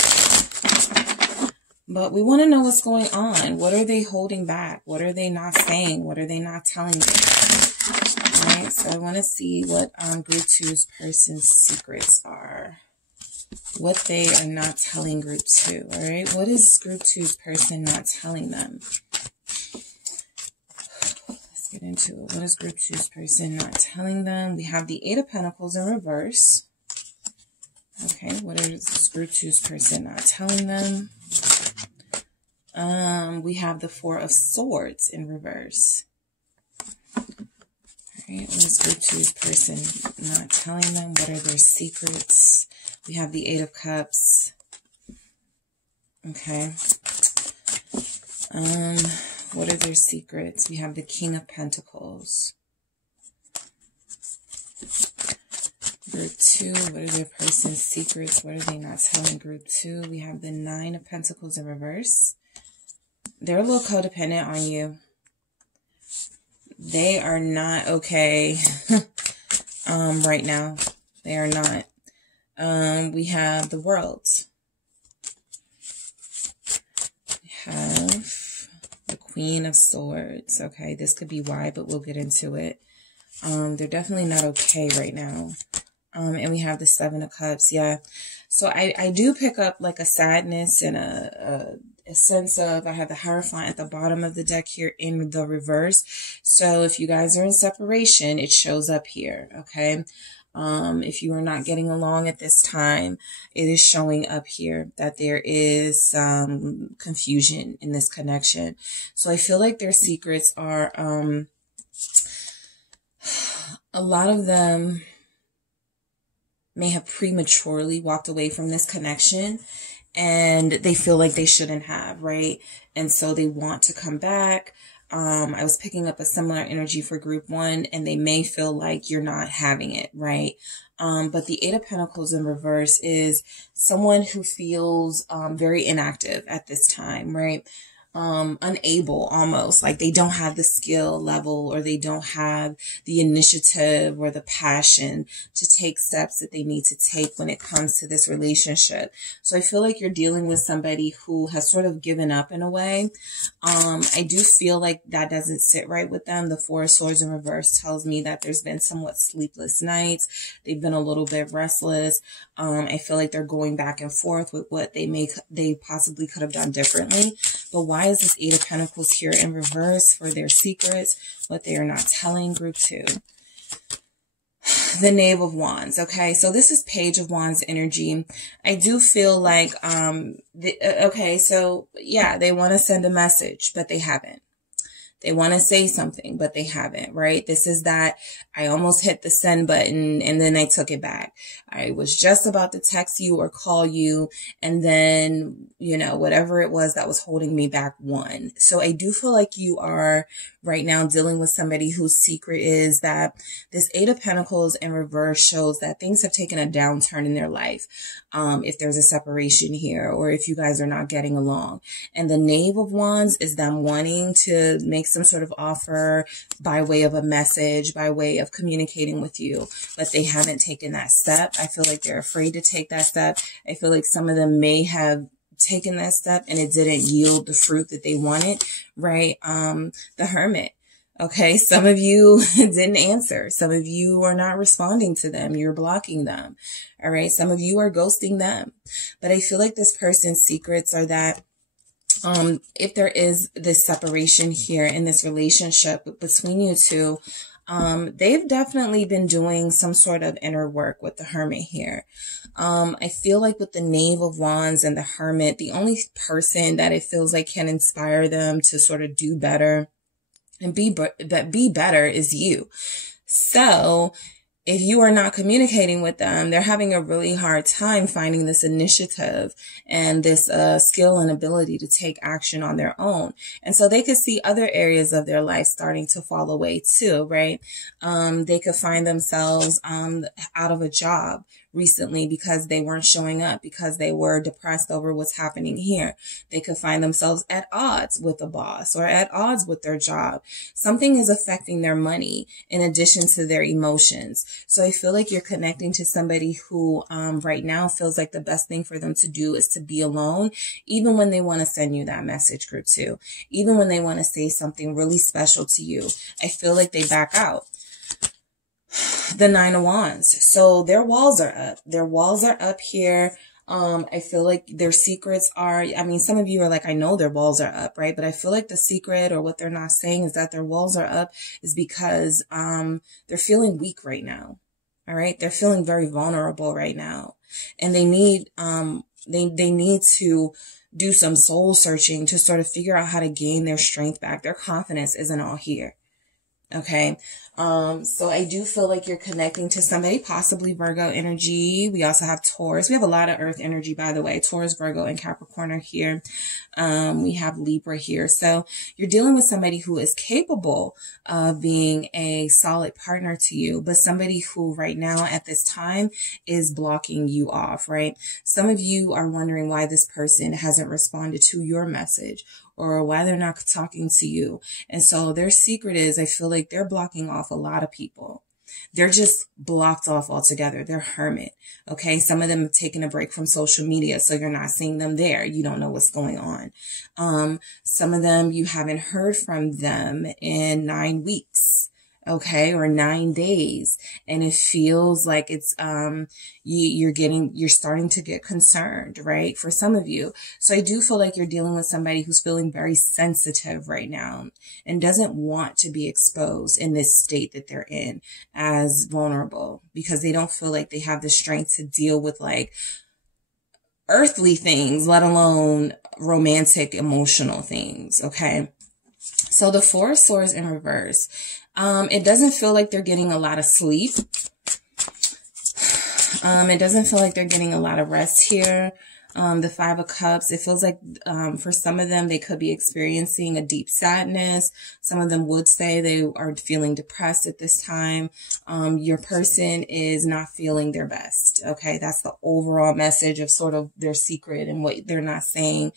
But we want to know what's going on. What are they holding back? What are they not saying? What are they not telling you? All right. So I want to see what group two's person's secrets are. What they are not telling group two, all right? What is group two's person not telling them? Let's get into it. What is group two's person not telling them? We have the Eight of Pentacles in reverse. Okay, what is group two's person not telling them? We have the Four of Swords in reverse. All right, what is group two's person not telling them? What are their secrets? We have the Eight of Cups. Okay. What are their secrets? We have the King of Pentacles. Group two, what are their person's secrets? What are they not telling group two? We have the Nine of Pentacles in reverse. They're a little codependent on you. They are not okay right now. They are not. We have the World. We have the Queen of Swords. Okay, this could be why, but we'll get into it. They're definitely not okay right now. And we have the Seven of Cups. Yeah. So I do pick up like a sadness and a sense of, I have the Hierophant at the bottom of the deck here in the reverse. So if you guys are in separation, it shows up here. Okay. If you are not getting along at this time, it is showing up here that there is some confusion in this connection. So I feel like their secrets are, a lot of them may have prematurely walked away from this connection and they feel like they shouldn't have, right? And so they want to come back. I was picking up a similar energy for group one, and they may feel like you're not having it, right? But the Eight of Pentacles in reverse is someone who feels very inactive at this time, right? Unable almost, like they don't have the skill level or they don't have the initiative or the passion to take steps that they need to take when it comes to this relationship. So I feel like you're dealing with somebody who has sort of given up in a way. I do feel like that doesn't sit right with them. The Four of Swords in reverse tells me that there's been somewhat sleepless nights. They've been a little bit restless. I feel like they're going back and forth with what they possibly could have done differently. But why is this Eight of Pentacles here in reverse for their secrets, what they are not telling group two? The Knave of Wands. Okay, so this is Page of Wands energy. I do feel like, okay, so yeah, they want to send a message, but they haven't. They want to say something, but they haven't, right? This is that I almost hit the send button and then I took it back. I was just about to text you or call you. And then, you know, whatever it was that was holding me back won. So I do feel like you are right now dealing with somebody whose secret is that this Eight of Pentacles in reverse shows that things have taken a downturn in their life. If there's a separation here or if you guys are not getting along. And the Knave of Wands is them wanting to make some sort of offer by way of a message, by way of communicating with you, but they haven't taken that step. I feel like they're afraid to take that step. I feel like some of them may have taken that step and it didn't yield the fruit that they wanted, right? The Hermit. Okay, some of you didn't answer. Some of you are not responding to them. You're blocking them. All right, some of you are ghosting them. But I feel like this person's secrets are that if there is this separation here in this relationship between you two, they've definitely been doing some sort of inner work with the Hermit here. I feel like with the Knave of Wands and the Hermit, the only person that it feels like can inspire them to sort of do better and be better is you. So if you are not communicating with them, they're having a really hard time finding this initiative and this skill and ability to take action on their own. And so they could see other areas of their life starting to fall away too, right? They could find themselves out of a job recently because they weren't showing up, because they were depressed over what's happening here. They could find themselves at odds with the boss or at odds with their job. Something is affecting their money in addition to their emotions. So I feel like you're connecting to somebody who right now feels like the best thing for them to do is to be alone, even when they want to send you that message group too, even when they want to say something really special to you. I feel like they back out. The Nine of Wands. So their walls are up. Their walls are up here. I feel like their secrets are, I mean, some of you are like, I know their walls are up, right? But I feel like the secret or what they're not saying is that their walls are up is because they're feeling weak right now. All right. They're feeling very vulnerable right now. And they need they need to do some soul searching to sort of figure out how to gain their strength back. Their confidence isn't all here. Okay. So I do feel like you're connecting to somebody, possibly Virgo energy. We also have Taurus. We have a lot of earth energy, by the way. Taurus, Virgo, and Capricorn are here. We have Libra here. So you're dealing with somebody who is capable of being a solid partner to you, but somebody who right now at this time is blocking you off, right? Some of you are wondering why this person hasn't responded to your message or why they're not talking to you. And so their secret is, I feel like they're blocking off a lot of people. They're just blocked off altogether. They're hermit. Okay. Some of them have taken a break from social media, so you're not seeing them there. You don't know what's going on. Some of them, you haven't heard from them in 9 weeks. Okay. Or 9 days. And it feels like it's, you're starting to get concerned, right? For some of you. So I do feel like you're dealing with somebody who's feeling very sensitive right now and doesn't want to be exposed in this state that they're in as vulnerable, because they don't feel like they have the strength to deal with like earthly things, let alone romantic, emotional things. Okay. So the Four of Swords in reverse. It doesn't feel like they're getting a lot of sleep. It doesn't feel like they're getting a lot of rest here. The Five of Cups, it feels like for some of them, they could be experiencing a deep sadness. Some of them would say they are feeling depressed at this time. Your person is not feeling their best. Okay, that's the overall message of sort of their secret and what they're not saying.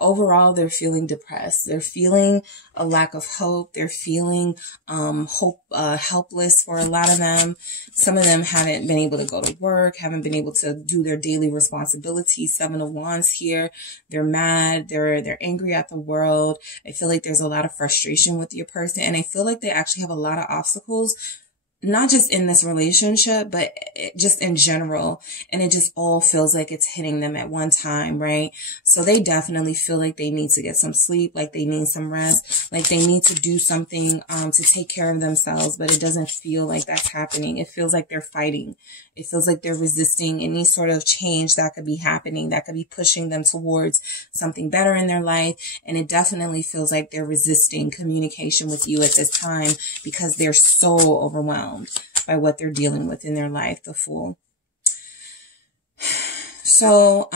Overall, they're feeling depressed. They're feeling a lack of hope. They're feeling helpless for a lot of them. Some of them haven't been able to go to work, haven't been able to do their daily responsibilities. Seven of Wands here. They're mad. They're angry at the world. I feel like there's a lot of frustration with your person. And I feel like they actually have a lot of obstacles, not just in this relationship, but just in general. And it just all feels like it's hitting them at one time, right? So they definitely feel like they need to get some sleep, like they need some rest, like they need to do something to take care of themselves, but it doesn't feel like that's happening. It feels like they're fighting. It feels like they're resisting any sort of change that could be happening, that could be pushing them towards something better in their life. And it definitely feels like they're resisting communication with you at this time because they're so overwhelmed by what they're dealing with in their life, the Fool. So,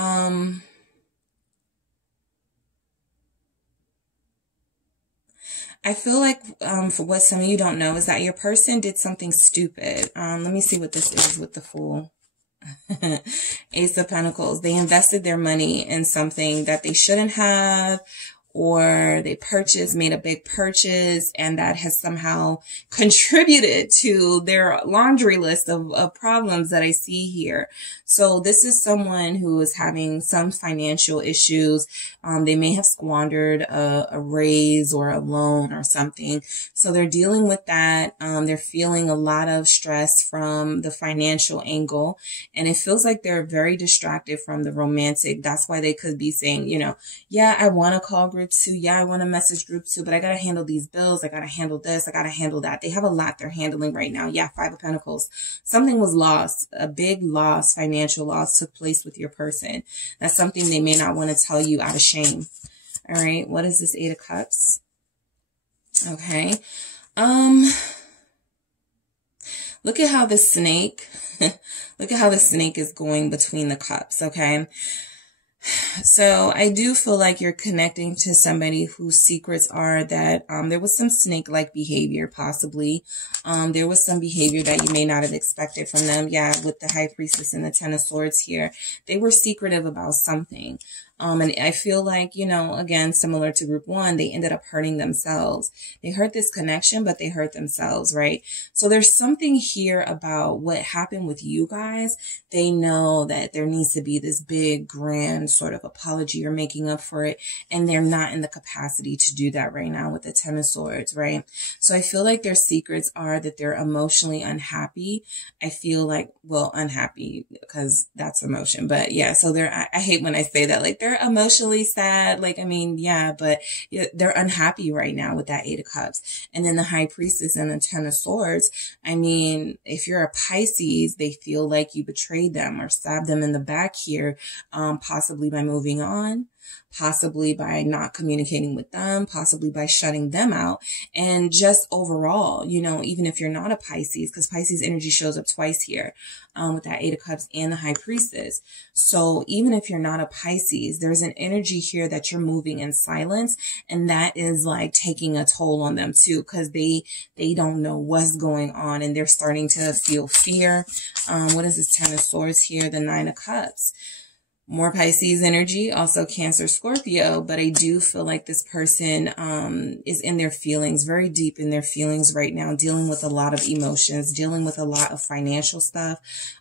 I feel like, for what some of you don't know is that your person did something stupid. Let me see what this is with the Fool. Ace of Pentacles. They invested their money in something that they shouldn't have, or they made a big purchase, and that has somehow contributed to their laundry list of problems that I see here. So this is someone who is having some financial issues. They may have squandered a raise or a loan or something. So they're dealing with that. They're feeling a lot of stress from the financial angle, and it feels like they're very distracted from the romantic. That's why they could be saying, you know, yeah, I want to call group 2. Yeah, I want to message group 2, but I got to handle these bills. I got to handle this. I got to handle that. They have a lot they're handling right now. Yeah, 5 of Pentacles. Something was lost. A big loss, financial loss took place with your person. That's something they may not want to tell you out of shame. All right. What is this 8 of Cups? Okay. Look at how the snake, look at how the snake is going between the cups. Okay. So I do feel like you're connecting to somebody whose secrets are that there was some snake-like behavior, possibly. There was some behavior that you may not have expected from them. Yeah, with the High Priestess and the 10 of Swords here. They were secretive about something. And I feel like, you know, again, similar to group 1, they ended up hurting themselves. They hurt this connection, but they hurt themselves, right? So there's something here about what happened with you guys. They know that there needs to be this big, grand sort of apology or making up for it. And they're not in the capacity to do that right now with the 10 of Swords, right? So I feel like their secrets are that they're emotionally unhappy. I feel like, well, unhappy because that's emotion, but yeah, so I hate when I say that, like, they're emotionally sad. Like, I mean, yeah, but they're unhappy right now with that 8 of Cups. And then the High Priestess and the 10 of Swords. I mean, if you're a Pisces, they feel like you betrayed them or stabbed them in the back here, possibly by moving on, possibly by not communicating with them, possibly by shutting them out. And just overall, you know, even if you're not a Pisces, because Pisces energy shows up twice here, with that 8 of Cups and the High Priestess. So even if you're not a Pisces, there's an energy here that you're moving in silence, and that is like taking a toll on them too, because they don't know what's going on, and they're starting to feel fear. What is this 10 of Swords here? The 9 of Cups. More Pisces energy, also Cancer, Scorpio, but I do feel like this person is in their feelings, very deep in their feelings right now, dealing with a lot of emotions, dealing with a lot of financial stuff,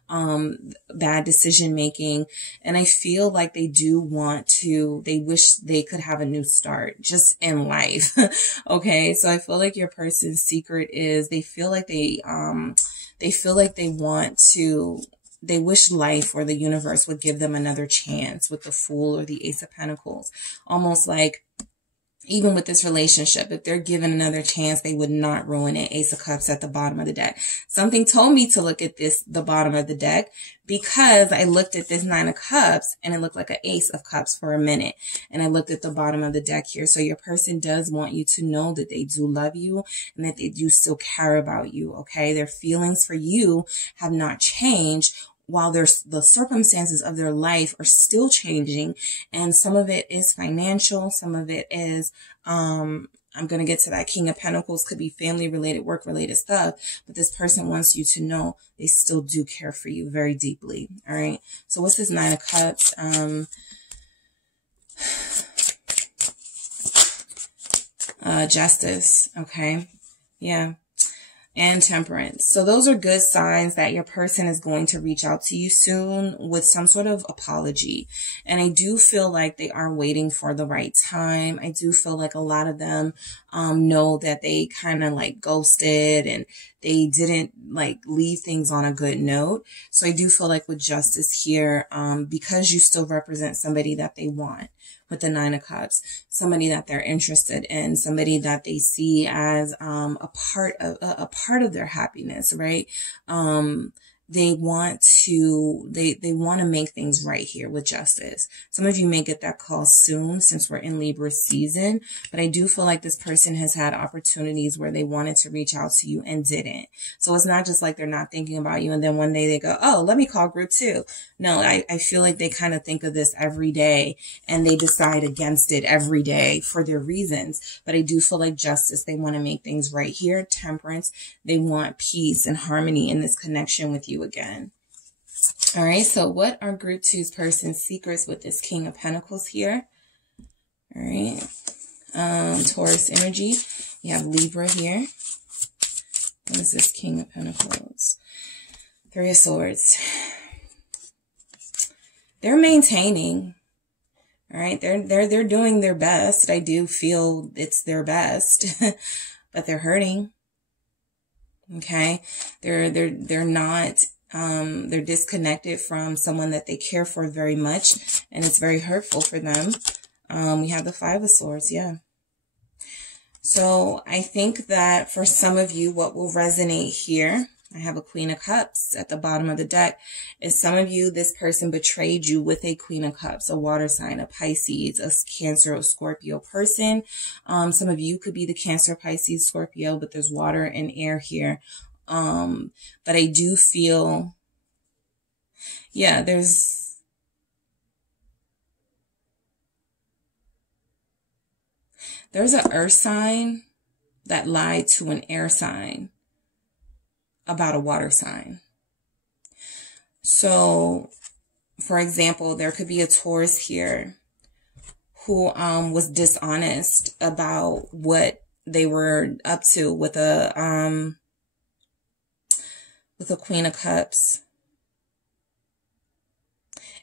bad decision making. And I feel like they wish they could have a new start just in life. Okay. So I feel like your person's secret is they feel like they wish life or the universe would give them another chance with the Fool or the Ace of Pentacles. Almost like, even with this relationship, if they're given another chance, they would not ruin it. Ace of Cups at the bottom of the deck. Something told me to look at the bottom of the deck, because I looked at this 9 of Cups and it looked like an Ace of Cups for a minute. And I looked at the bottom of the deck here. So your person does want you to know that they do love you and that they do still care about you. Okay. Their feelings for you have not changed, while the circumstances of their life are still changing. And some of it is financial. Some of it is, I'm going to get to that. King of Pentacles could be family related, work related stuff, but this person wants you to know they still do care for you very deeply. All right. So what's this 9 of Cups? Justice. Okay. Yeah. And Temperance. So those are good signs that your person is going to reach out to you soon with some sort of apology. And I do feel like they are waiting for the right time. I do feel like a lot of them know that they kind of like ghosted and they didn't like leave things on a good note. So I do feel like with Justice here, because you still represent somebody that they want, with the 9 of Cups, somebody that they're interested in, somebody that they see as a part of their happiness, right? They want to make things right here with Justice. Some of you may get that call soon since we're in Libra season, but I do feel like this person has had opportunities where they wanted to reach out to you and didn't. So it's not just like they're not thinking about you and then one day they go, oh, let me call group 2. No, I feel like they kind of think of this every day and they decide against it every day for their reasons. But I do feel like Justice, they want to make things right here. Temperance, they want peace and harmony in this connection with you again. All right, so what are group 2's person's secrets with this King of Pentacles here? All right, Taurus energy. We have Libra here. What is this? King of Pentacles. Three of Swords. They're maintaining. All right. They're doing their best. I do feel it's their best, but they're hurting. Okay. They're not, they're disconnected from someone that they care for very much, and it's very hurtful for them. We have the Five of Swords. Yeah. So I think that for some of you, what will resonate here, I have a Queen of Cups at the bottom of the deck, is some of you, this person betrayed you with a Queen of Cups, a water sign, a Pisces, a Cancer or Scorpio person. Some of you could be the Cancer, Pisces, Scorpio, but there's water and air here. But I do feel, yeah, there's an earth sign that lied to an air sign about a water sign. So, for example, there could be a Taurus here who was dishonest about what they were up to with a Queen of Cups.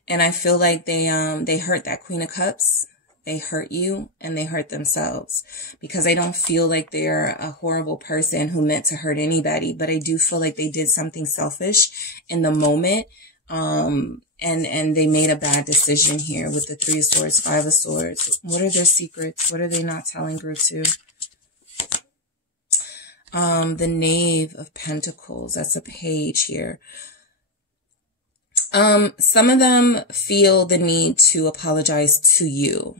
And I feel like they hurt that Queen of Cups. They hurt you and they hurt themselves, because I don't feel like they're a horrible person who meant to hurt anybody, but I do feel like they did something selfish in the moment. And they made a bad decision here with the Three of Swords, Five of Swords. What are their secrets? What are they not telling Group 2? The Knave of Pentacles. That's a page here. Some of them feel the need to apologize to you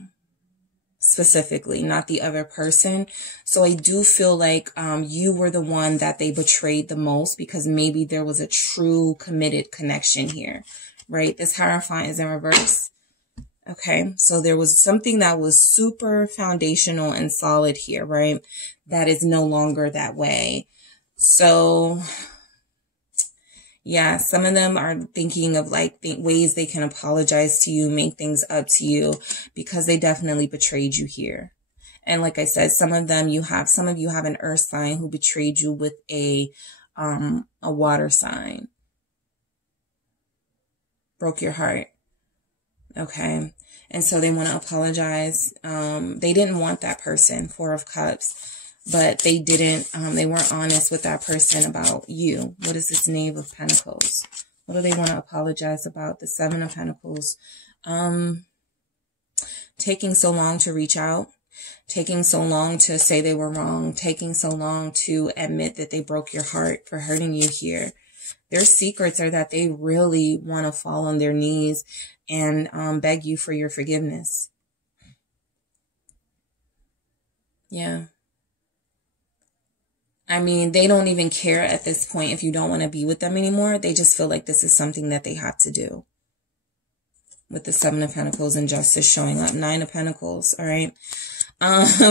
specifically, not the other person. So I do feel like you were the one that they betrayed the most, because maybe there was a true committed connection here, right? This Hierophant is in reverse. Okay, so there was something that was super foundational and solid here, right? That is no longer that way. So yeah, some of them are thinking of like ways they can apologize to you, make things up to you, because they definitely betrayed you here. And like I said, some of you have an earth sign who betrayed you with a water sign. Broke your heart. Okay. And so they want to apologize. They didn't want that person, Four of Cups. But they weren't honest with that person about you. What is this Knave of Pentacles? What do they want to apologize about? The Seven of Pentacles. Taking so long to reach out. Taking so long to say they were wrong. Taking so long to admit that they broke your heart for hurting you here. Their secrets are that they really want to fall on their knees and beg you for your forgiveness. Yeah. I mean, they don't even care at this point if you don't want to be with them anymore. They just feel like this is something that they have to do. With the Seven of Pentacles and Justice showing up. Nine of Pentacles, all right?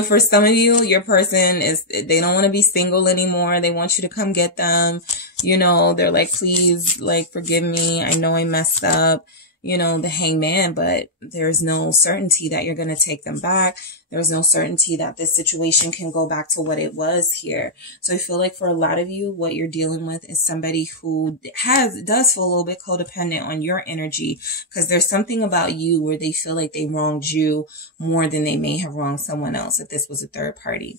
For some of you, your person they don't want to be single anymore. They want you to come get them. You know, they're like, please, like, forgive me. I know I messed up. You know, the Hangman, but there's no certainty that you're going to take them back. There's no certainty that this situation can go back to what it was here. So I feel like for a lot of you, what you're dealing with is somebody who does feel a little bit codependent on your energy, because there's something about you where they feel like they wronged you more than they may have wronged someone else if this was a third party.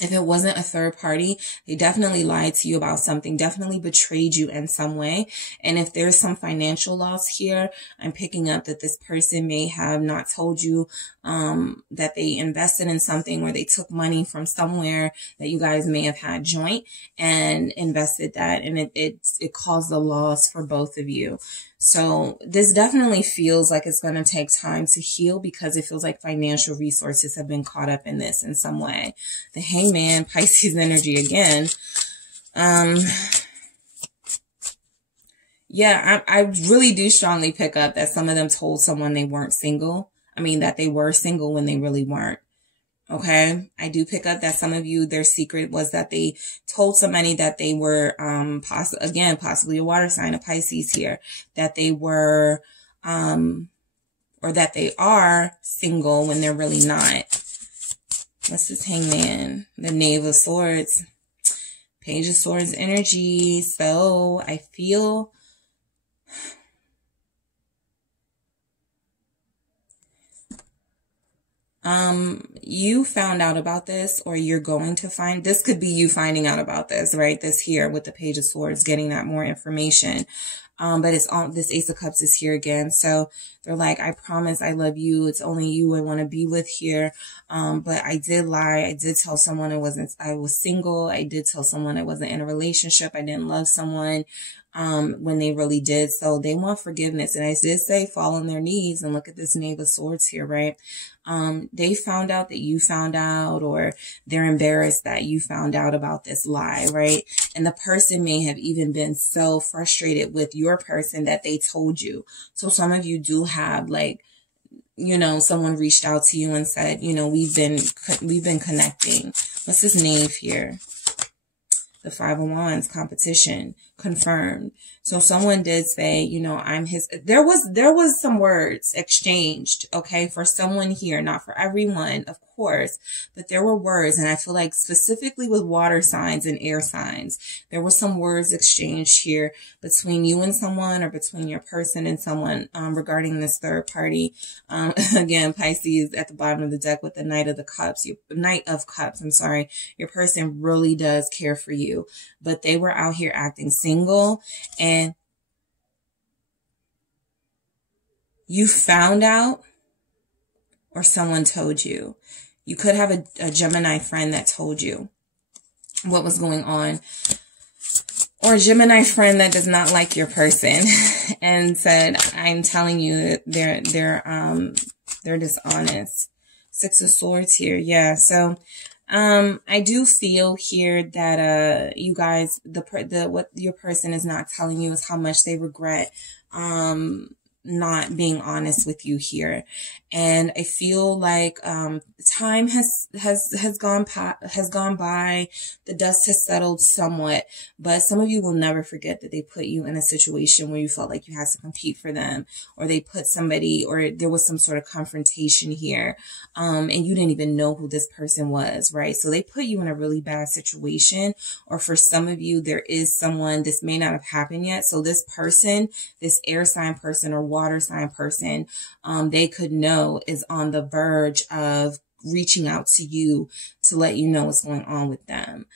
If it wasn't a third party, they definitely lied to you about something, definitely betrayed you in some way. And if there's some financial loss here, I'm picking up that this person may have not told you that they invested in something, or they took money from somewhere that you guys may have had joint and invested that, and it caused a loss for both of you. So this definitely feels like it's going to take time to heal, because it feels like financial resources have been caught up in this in some way. The Hangman, Pisces energy again. Yeah, I really do strongly pick up that some of them told someone they weren't single. I mean, that they were single when they really weren't. Okay. I do pick up that some of you, their secret was that they told somebody that they were, possibly a water sign, a Pisces here, that they were, or that they are single when they're really not. What's this Hangman? The Knave of Swords. Page of Swords energy. So I feel you found out about this, or you're going to find, this could be you finding out about this, right? This here with the Page of Swords, getting that more information. But it's on, this Ace of Cups is here again. So they're like, I promise I love you. It's only you I want to be with here. But I did lie. I did tell someone I was single. I did tell someone I wasn't in a relationship. I didn't love someone, when they really did. So they want forgiveness. And I did say fall on their knees, and look at this Knave of Swords here, right? They found out that you found out, or they're embarrassed that you found out about this lie, right? And the person may have even been so frustrated with your person that they told you. So some of you do have, like, you know, someone reached out to you and said, you know, we've been connecting. What's this Knave here? The Five of Wands, competition, confirmed. So someone did say, you know, I'm his, there was some words exchanged, okay, for someone here, not for everyone, of course, but there were words. And I feel like specifically with water signs and air signs, there were some words exchanged here between you and someone, or between your person and someone, regarding this third party. Again, Pisces at the bottom of the deck with the Knight of Cups, I'm sorry. Your person really does care for you, but they were out here acting single, and you found out, or someone told you. You could have a Gemini friend that told you what was going on, or a Gemini friend that does not like your person and said, I'm telling you that they're dishonest. Six of Swords here. Yeah. So, I do feel here that, you guys, what your person is not telling you is how much they regret, not being honest with you here. And I feel like, time has gone by. The dust has settled somewhat, but some of you will never forget that they put you in a situation where you felt like you had to compete for them, or they put somebody, or there was some sort of confrontation here. And you didn't even know who this person was, right? So they put you in a really bad situation, or for some of you, there is someone, this may not have happened yet. So this person, this air sign person or water sign person, they could know is on the verge of reaching out to you to let you know what's going on with them.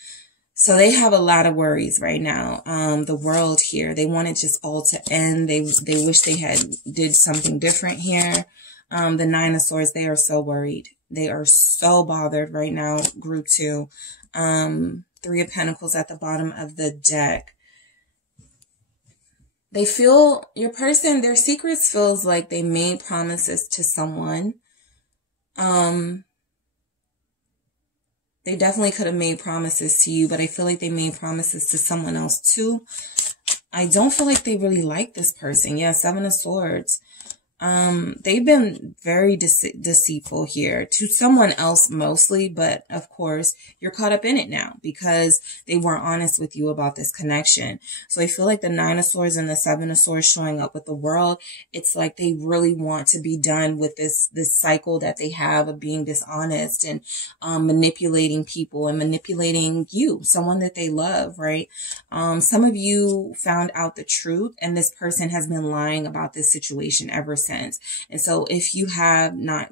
So they have a lot of worries right now. The world here, they want it just all to end. They wish they had did something different here. The Nine of Swords, they are so worried. They are so bothered right now. Group 2. Three of Pentacles at the bottom of the deck. They feel, your person, their secrets feels like they made promises to someone. They definitely could have made promises to you, but I feel like they made promises to someone else too. I don't feel like they really like this person. Yeah, Seven of Swords. They've been very deceitful here to someone else mostly, but of course you're caught up in it now because they weren't honest with you about this connection. So I feel like the Nine of Swords and the Seven of Swords showing up with the world, it's like they really want to be done with this cycle that they have of being dishonest and manipulating people and manipulating you, someone that they love, right? Some of you found out the truth, and this person has been lying about this situation ever since. And so if you have not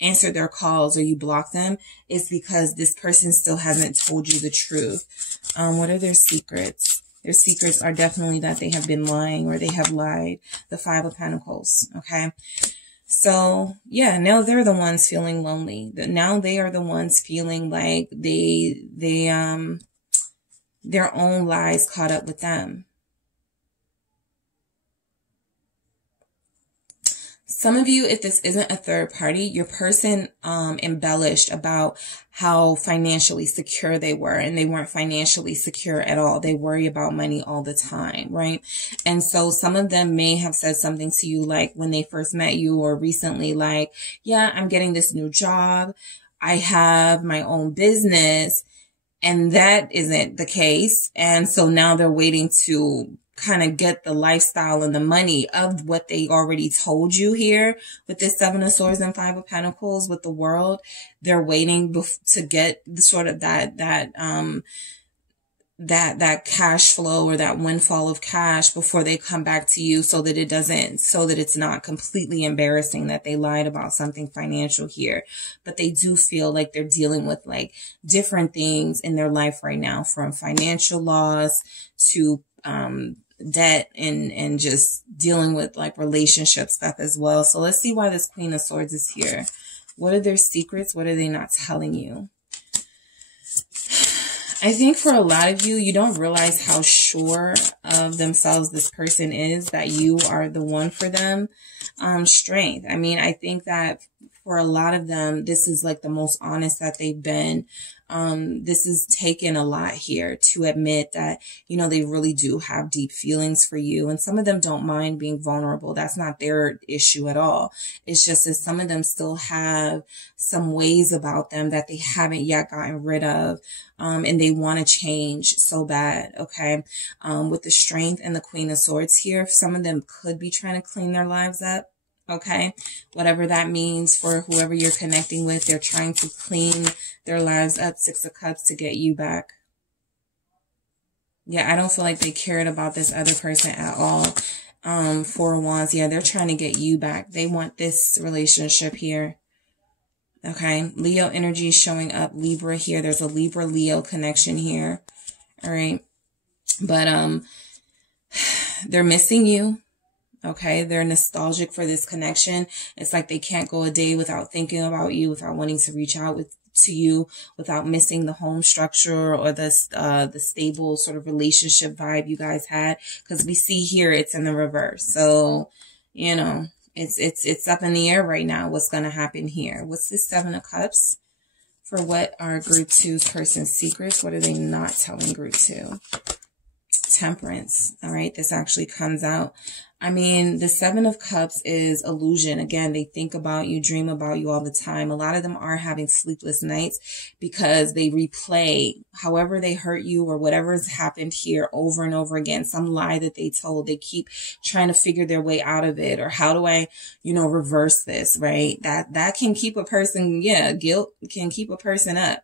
answered their calls or you block them, it's because this person still hasn't told you the truth. What are their secrets? Their secrets are definitely that they have been lying or they have lied. The Five of Pentacles. Okay. So yeah, now they're the ones feeling lonely. Now they are the ones feeling like their own lies caught up with them. Some of you, if this isn't a third party, your person embellished about how financially secure they were, and they weren't financially secure at all. They worry about money all the time, right? And so some of them may have said something to you like when they first met you or recently, like, yeah, I'm getting this new job. I have my own business. And that isn't the case. And so now they're waiting to kind of get the lifestyle and the money of what they already told you here with this Seven of Swords and Five of Pentacles with the World. They're waiting to get the sort of that cash flow or that windfall of cash before they come back to you, so that it's not completely embarrassing that they lied about something financial here. But they do feel like they're dealing with like different things in their life right now, from financial loss to debt and just dealing with like relationship stuff as well. So let's see why this Queen of Swords is here. What are their secrets? What are they not telling you? I think for a lot of you, you don't realize how sure of themselves this person is, that you are the one for them. Strength. I mean, I think that for a lot of them, this is like the most honest that they've been. This is taken a lot here to admit that, you know, they really do have deep feelings for you. And some of them don't mind being vulnerable. That's not their issue at all. It's just that some of them still have some ways about them that they haven't yet gotten rid of. And they want to change so bad. Okay. With the Strength and the Queen of Swords here, some of them could be trying to clean their lives up. Okay. Whatever that means for whoever you're connecting with, they're trying to clean their lives up. Six of Cups to get you back. Yeah, I don't feel like they cared about this other person at all. Four of Wands. Yeah, they're trying to get you back. They want this relationship here. Okay. Leo energy showing up. Libra here. There's a Libra-Leo connection here. All right. But, they're missing you. Okay. They're nostalgic for this connection. It's like they can't go a day without thinking about you, without wanting to reach out to you, without missing the home structure or the stable sort of relationship vibe you guys had. Because we see here it's in the reverse. So, you know, it's up in the air right now. What's going to happen here? What's this Seven of Cups? For what are Group 2's person's secrets? What are they not telling Group 2? Temperance. All right. This actually comes out. I mean, the Seven of Cups is illusion. Again, they think about you, dream about you all the time. A lot of them are having sleepless nights because they replay however they hurt you or whatever's happened here over and over again. Some lie that they told. They keep trying to figure their way out of it. Or how do I, you know, reverse this, right? That can keep a person, yeah, guilt can keep a person up.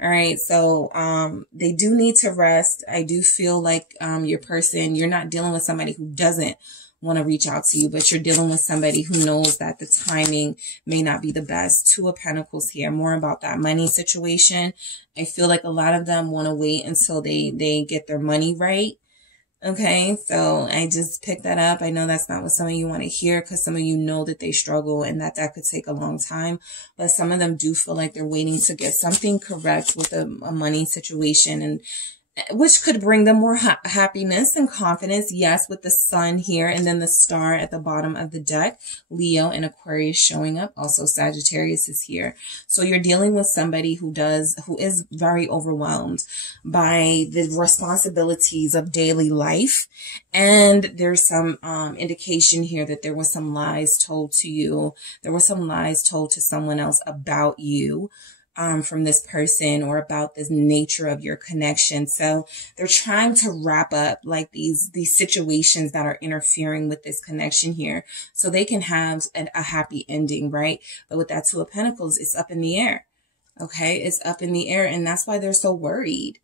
All right. So, they do need to rest. I do feel like, you're not dealing with somebody who doesn't want to reach out to you, but you're dealing with somebody who knows that the timing may not be the best. Two of Pentacles here, more about that money situation. I feel like a lot of them want to wait until they get their money right. Okay. So I just picked that up. I know that's not what some of you want to hear, because some of you know that they struggle and that could take a long time, but some of them do feel like they're waiting to get something correct with a money situation, and which could bring them more happiness and confidence. Yes, with the Sun here and then the star at the bottom of the deck. Leo and Aquarius showing up. Also Sagittarius is here. So you're dealing with somebody who is very overwhelmed by the responsibilities of daily life. And there's some indication here that there was some lies told to you. There were some lies told to someone else about you. From this person, or about the nature of your connection. So they're trying to wrap up like these situations that are interfering with this connection here, so they can have a happy ending, right? But with that Two of Pentacles, it's up in the air. Okay. It's up in the air, and that's why they're so worried.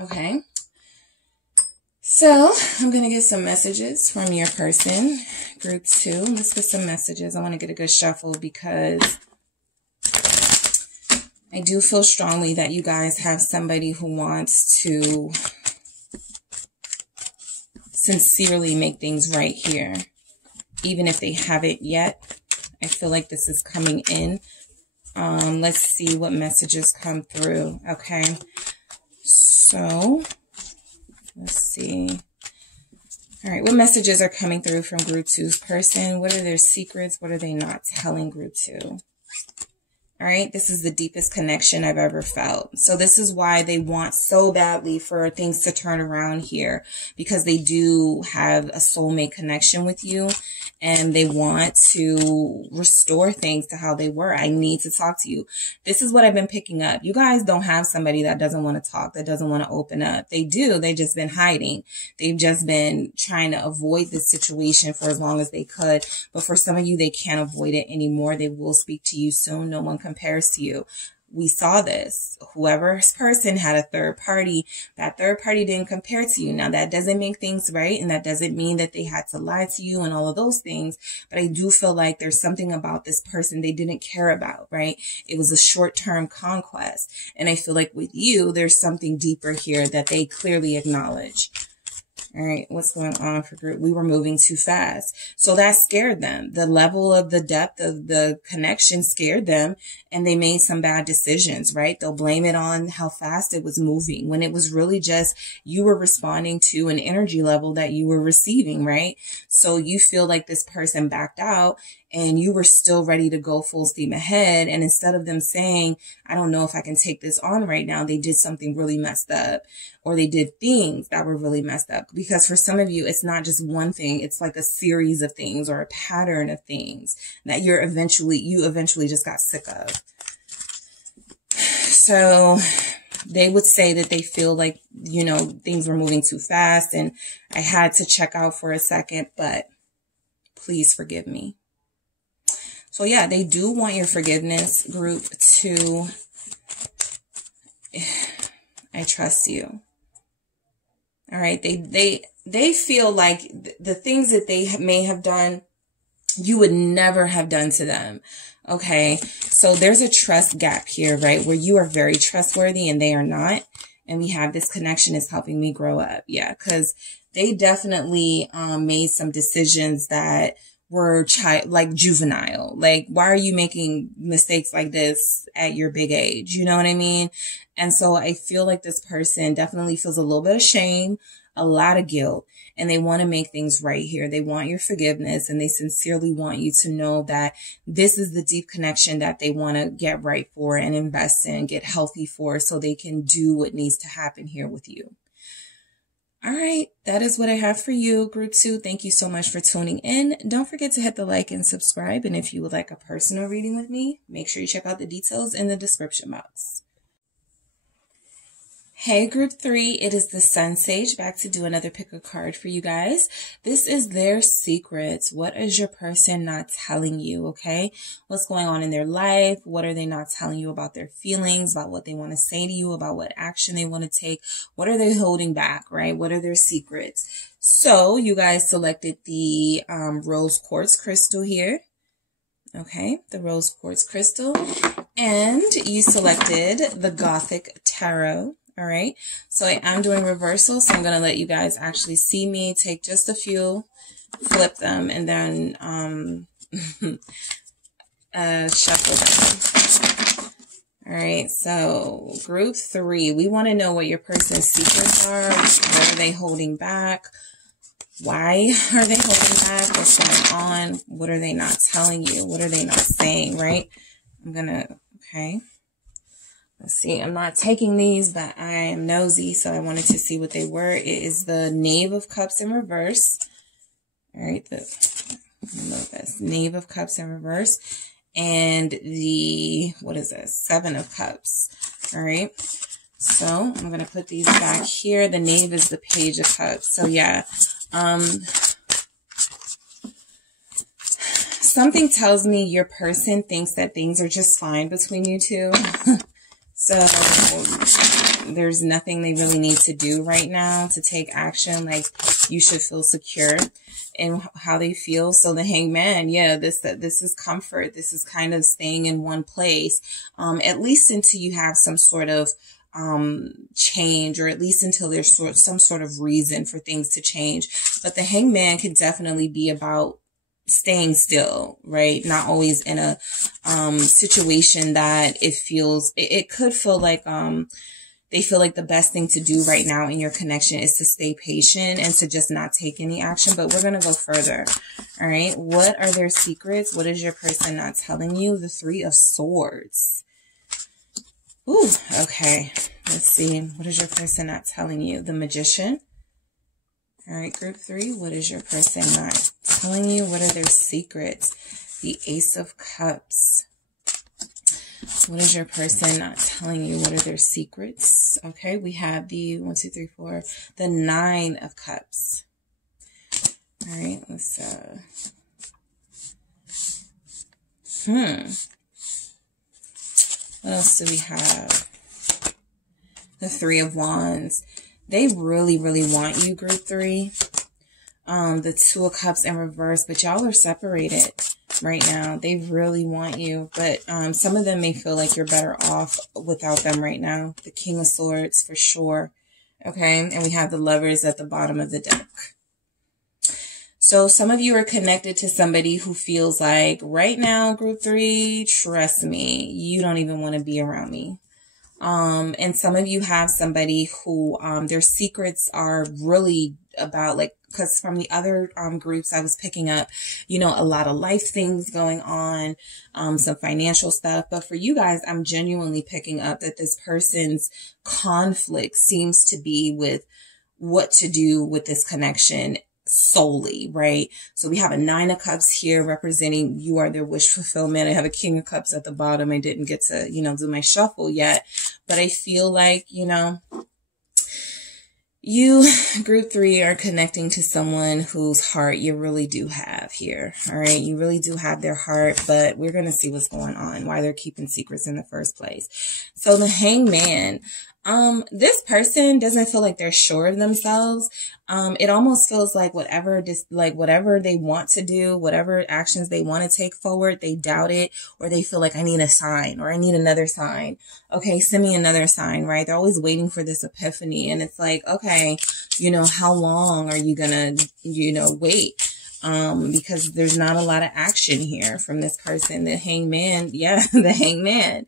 Okay. So I'm going to get some messages from your person, Group 2. Let's get some messages. I want to get a good shuffle because I do feel strongly that you guys have somebody who wants to sincerely make things right here. Even if they haven't yet, I feel like this is coming in. Let's see what messages come through. Okay. So let's see. All right. What messages are coming through from Group 2's person? What are their secrets? What are they not telling Group 2? All right, this is the deepest connection I've ever felt. So this is why they want so badly for things to turn around here, because they do have a soulmate connection with you and they want to restore things to how they were. I need to talk to you. This is what I've been picking up. You guys don't have somebody that doesn't want to talk, that doesn't want to open up. They do. They've just been hiding. They've just been trying to avoid this situation for as long as they could. But for some of you, they can't avoid it anymore. They will speak to you soon. No one compares to you. We saw this. Whoever's person had a third party, that third party didn't compare to you. Now, that doesn't make things right, and that doesn't mean that they had to lie to you and all of those things. But I do feel like there's something about this person they didn't care about, right? It was a short-term conquest. And I feel like with you, there's something deeper here that they clearly acknowledge. All right, what's going on for group? We were moving too fast. So that scared them. The level of the depth of the connection scared them, and they made some bad decisions, right? They'll blame it on how fast it was moving when it was really just you were responding to an energy level that you were receiving, right? So you feel like this person backed out and you were still ready to go full steam ahead. And instead of them saying, I don't know if I can take this on right now, they did something really messed up, or they did things that were really messed up. Because for some of you, it's not just one thing. It's like a series of things or a pattern of things that you eventually just got sick of. So they would say that they feel like, you know, things were moving too fast and I had to check out for a second, but please forgive me. So yeah, they do want your forgiveness, group, to, I trust you. All right. They feel like the things that they may have done, you would never have done to them. Okay. So there's a trust gap here, right? Where you are very trustworthy and they are not. And we have this connection is helping me grow up. Yeah. Cause they definitely, made some decisions that were like juvenile. Like, why are you making mistakes like this at your big age? You know what I mean? And so I feel like this person definitely feels a little bit of shame, a lot of guilt, and they want to make things right here. They want your forgiveness, and they sincerely want you to know that this is the deep connection that they want to get right for and invest in, get healthy for, so they can do what needs to happen here with you. All right, that is what I have for you, Group 2. Thank you so much for tuning in. Don't forget to hit the like and subscribe. And if you would like a personal reading with me, make sure you check out the details in the description box. Hey, Group 3, it is the SunSage back to do another pick a card for you guys. This is their secrets. What is your person not telling you, okay? What's going on in their life? What are they not telling you about their feelings, about what they want to say to you, about what action they want to take? What are they holding back, right? What are their secrets? So you guys selected the rose quartz crystal here. Okay, the rose quartz crystal. And you selected the Gothic Tarot. All right, so I am doing reversal, so I'm going to let you guys actually see me take just a few, flip them, and then shuffle them. All right, so Group 3, we want to know what your person's secrets are. What are they holding back? Why are they holding back? What's going on? What are they not telling you? What are they not saying, right? I'm going to, okay. Let's see, I'm not taking these, but I am nosy, so I wanted to see what they were. It is the Knave of Cups in reverse. All right, Knave of Cups in reverse. And the, what is this? 7 of Cups. All right, so I'm going to put these back here. The Knave is the Page of Cups. So yeah, something tells me your person thinks that things are just fine between you two. So there's nothing they really need to do right now to take action. Like, you should feel secure in how they feel. So the Hangman, yeah, this is comfort. This is kind of staying in one place, at least until you have some sort of change, or at least until there's some sort of reason for things to change. But the Hangman could definitely be about staying still, right? Not always in a situation that it could feel like they feel like the best thing to do right now in your connection is to stay patient and to just not take any action. But we're going to go further. All right. What are their secrets? What is your person not telling you? The Three of Swords. Ooh, okay. Let's see. What is your person not telling you? The Magician. All right, group 3. What is your person not telling you? What are their secrets? The Ace of Cups. What is your person not telling you? What are their secrets? Okay, we have the 1, 2, 3, 4. The Nine of Cups. All right, let's what else do we have? The Three of Wands. They really, really want you, group 3. The Two of Cups in reverse, but y'all are separated right now. They really want you, but some of them may feel like you're better off without them right now. The King of Swords for sure. Okay, and we have the Lovers at the bottom of the deck. So some of you are connected to somebody who feels like right now, group 3, trust me, you don't even want to be around me. And some of you have somebody who, their secrets are really about like, because from the other groups I was picking up, you know, a lot of life things going on, some financial stuff. But for you guys, I'm genuinely picking up that this person's conflict seems to be with what to do with this connection solely, right? So we have a Nine of Cups here representing you are their wish fulfillment. I have a King of Cups at the bottom. I didn't get to, you know, do my shuffle yet, but I feel like, you know, you, group 3, are connecting to someone whose heart you really do have here. All right. You really do have their heart, but we're going to see what's going on, why they're keeping secrets in the first place. So the Hangman, this person doesn't feel like they're sure of themselves. It almost feels like whatever they want to do, whatever actions they want to take forward, they doubt it, or they feel like I need a sign or I need another sign. Okay, send me another sign, right? They're always waiting for this epiphany. And it's like, okay, you know, how long are you gonna, you know, wait? Because there's not a lot of action here from this person. The Hangman, yeah, the Hangman.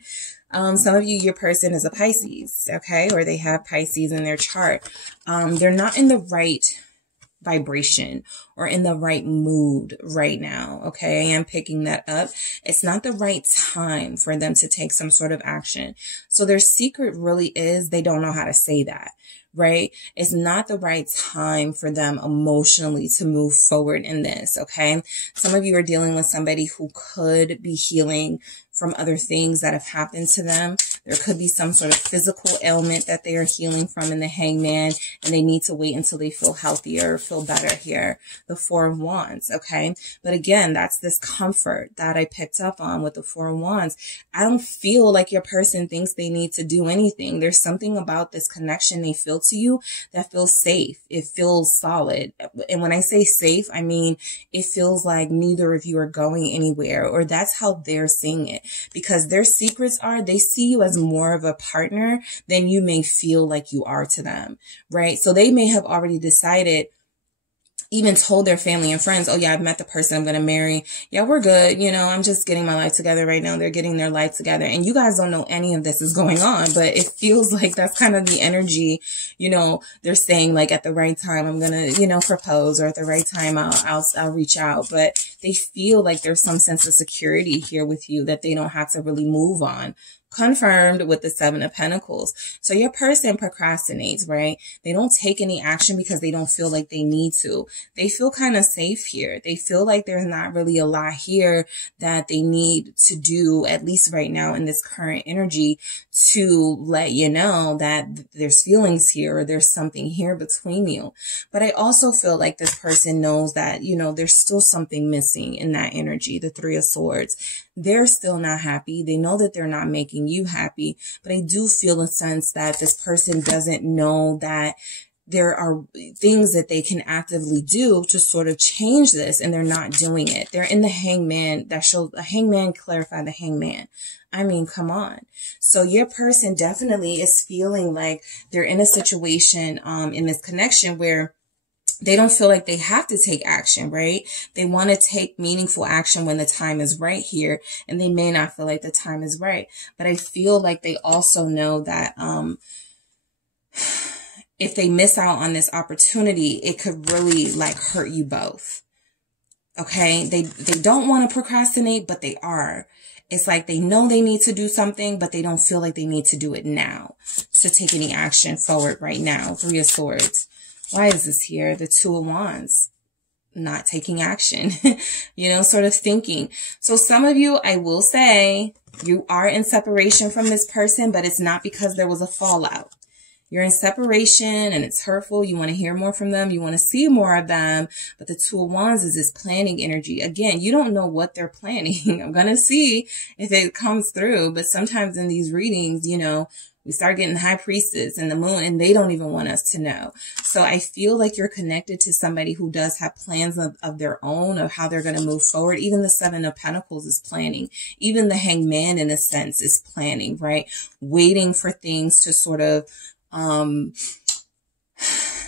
Some of you, your person is a Pisces, okay? Or they have Pisces in their chart. They're not in the right vibration or in the right mood right now, okay? I am picking that up. It's not the right time for them to take some sort of action. So their secret really is they don't know how to say that, right? It's not the right time for them emotionally to move forward in this, okay? Some of you are dealing with somebody who could be healing from other things that have happened to them. There could be some sort of physical ailment that they are healing from in the Hangman, and they need to wait until they feel healthier or feel better here. The Four of Wands, okay? But again, that's this comfort that I picked up on with the Four of Wands. I don't feel like your person thinks they need to do anything. There's something about this connection they feel to you that feels safe. It feels solid. And when I say safe, I mean, it feels like neither of you are going anywhere, or that's how they're seeing it. Because their secrets are, they see you as more of a partner than you may feel like you are to them, right? So they may have already decided, even told their family and friends, oh yeah, I've met the person I'm going to marry. Yeah, we're good. You know, I'm just getting my life together right now. They're getting their life together. And you guys don't know any of this is going on, but it feels like that's kind of the energy, you know, they're saying like at the right time, I'm going to, you know, propose, or at the right time, I'll reach out. But they feel like there's some sense of security here with you that they don't have to really move on. Confirmed with the Seven of Pentacles. So your person procrastinates, right? They don't take any action because they don't feel like they need to. They feel kind of safe here. They feel like there's not really a lot here that they need to do, at least right now in this current energy, to let you know that there's feelings here or there's something here between you. But I also feel like this person knows that, you know, there's still something missing in that energy, the Three of Swords. They're still not happy. They know that they're not making you happy, but I do feel a sense that this person doesn't know that there are things that they can actively do to sort of change this, and they're not doing it. They're in the Hangman. That shows a Hangman, clarify the Hangman. I mean, come on. So your person definitely is feeling like they're in a situation in this connection where they don't feel like they have to take action, right? They want to take meaningful action when the time is right here, and they may not feel like the time is right. But I feel like they also know that if they miss out on this opportunity, it could really like hurt you both. Okay. They don't want to procrastinate, but they are. It's like they know they need to do something, but they don't feel like they need to do it now to take any action forward right now. Three of Swords. Why is this here? The Two of Wands. Not taking action, you know, sort of thinking. So some of you, I will say, you are in separation from this person, but it's not because there was a fallout. You're in separation and it's hurtful. You want to hear more from them. You want to see more of them. But the Two of Wands is this planning energy. Again, you don't know what they're planning. I'm going to see if it comes through. But sometimes in these readings, you know, we start getting High Priestess and the Moon, and they don't even want us to know. So I feel like you're connected to somebody who does have plans of their own, of how they're going to move forward. Even the Seven of Pentacles is planning. Even the Hanged Man, in a sense, is planning, right? Waiting for things to sort of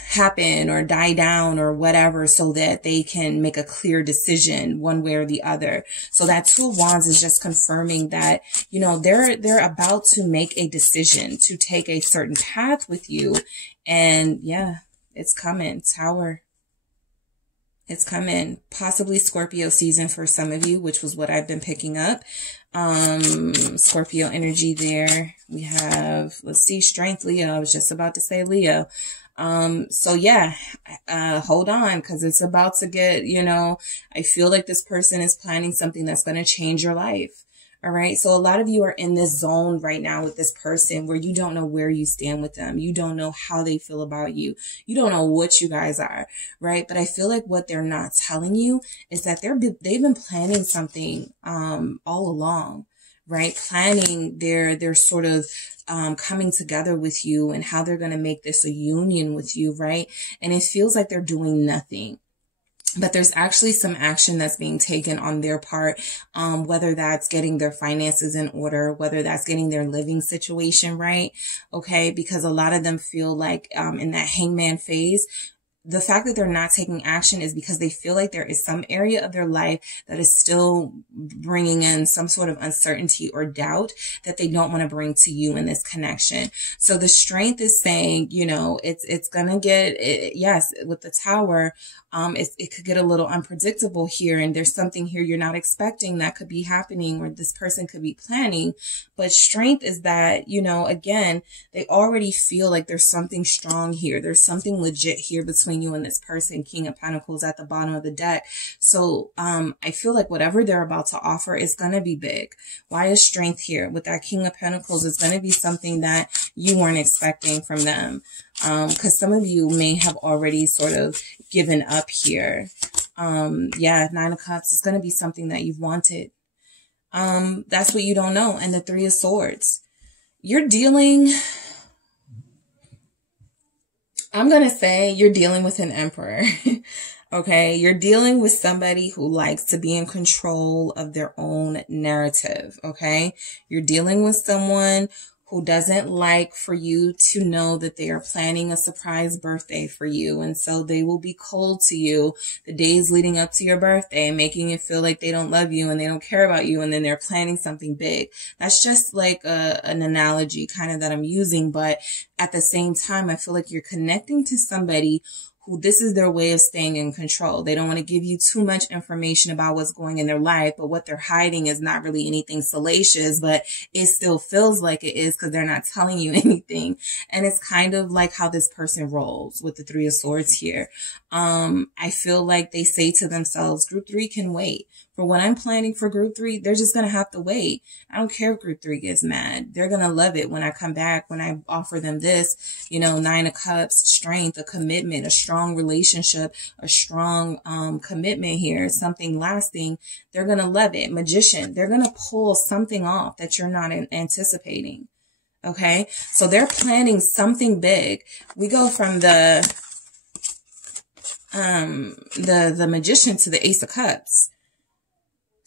happen or die down or whatever, so that they can make a clear decision one way or the other. So that Two of Wands is just confirming that, you know, they're about to make a decision to take a certain path with you. And yeah, it's coming. Tower. It's coming. Possibly Scorpio season for some of you, which was what I've been picking up. Scorpio energy there. We have, let's see, Strength, Leo. I was just about to say Leo. So yeah, hold on, because it's about to get, you know, I feel like this person is planning something that's going to change your life. All right. So a lot of you are in this zone right now with this person where you don't know where you stand with them. You don't know how they feel about you. You don't know what you guys are. Right. But I feel like what they're not telling you is that they've been planning something, all along. Right. Planning their sort of, coming together with you and how they're going to make this a union with you. Right. And it feels like they're doing nothing. But there's actually some action that's being taken on their part, whether that's getting their finances in order, whether that's getting their living situation right. Okay. Because a lot of them feel like, in that hangman phase, the fact that they're not taking action is because they feel like there is some area of their life that is still bringing in some sort of uncertainty or doubt that they don't want to bring to you in this connection. So the Strength is saying, you know, it's going to get, yes, with the Tower, it could get a little unpredictable here. And there's something here you're not expecting that could be happening, or this person could be planning. But Strength is that, you know, again, they already feel like there's something strong here. There's something legit here between you and this person. King of Pentacles at the bottom of the deck. So I feel like whatever they're about to offer is going to be big. Why is Strength here? With that King of Pentacles, it's going to be something that you weren't expecting from them. Because some of you may have already sort of given up here. Yeah, Nine of Cups is going to be something that you've wanted. That's what you don't know. And the Three of Swords. You're dealing... I'm going to say you're dealing with an Emperor. Okay. You're dealing with somebody who likes to be in control of their own narrative. Okay. You're dealing with someone who doesn't like for you to know that they are planning a surprise birthday for you. And so they will be cold to you the days leading up to your birthday, making it feel like they don't love you and they don't care about you. And then they're planning something big. That's just like an analogy kind of that I'm using. But at the same time, I feel like you're connecting to somebody who this is their way of staying in control. They don't want to give you too much information about what's going in their life, but what they're hiding is not really anything salacious, but it still feels like it is because they're not telling you anything. And it's kind of like how this person rolls with the Three of Swords here. I feel like they say to themselves, Group 3 can wait. For what I'm planning for Group 3, they're just going to have to wait. I don't care if Group 3 gets mad. They're going to love it when I come back, when I offer them this, you know, Nine of Cups, Strength, a commitment, a strong relationship, a strong commitment here, something lasting. They're going to love it. Magician, they're going to pull something off that you're not anticipating. Okay. So they're planning something big. We go from the Magician to the Ace of Cups.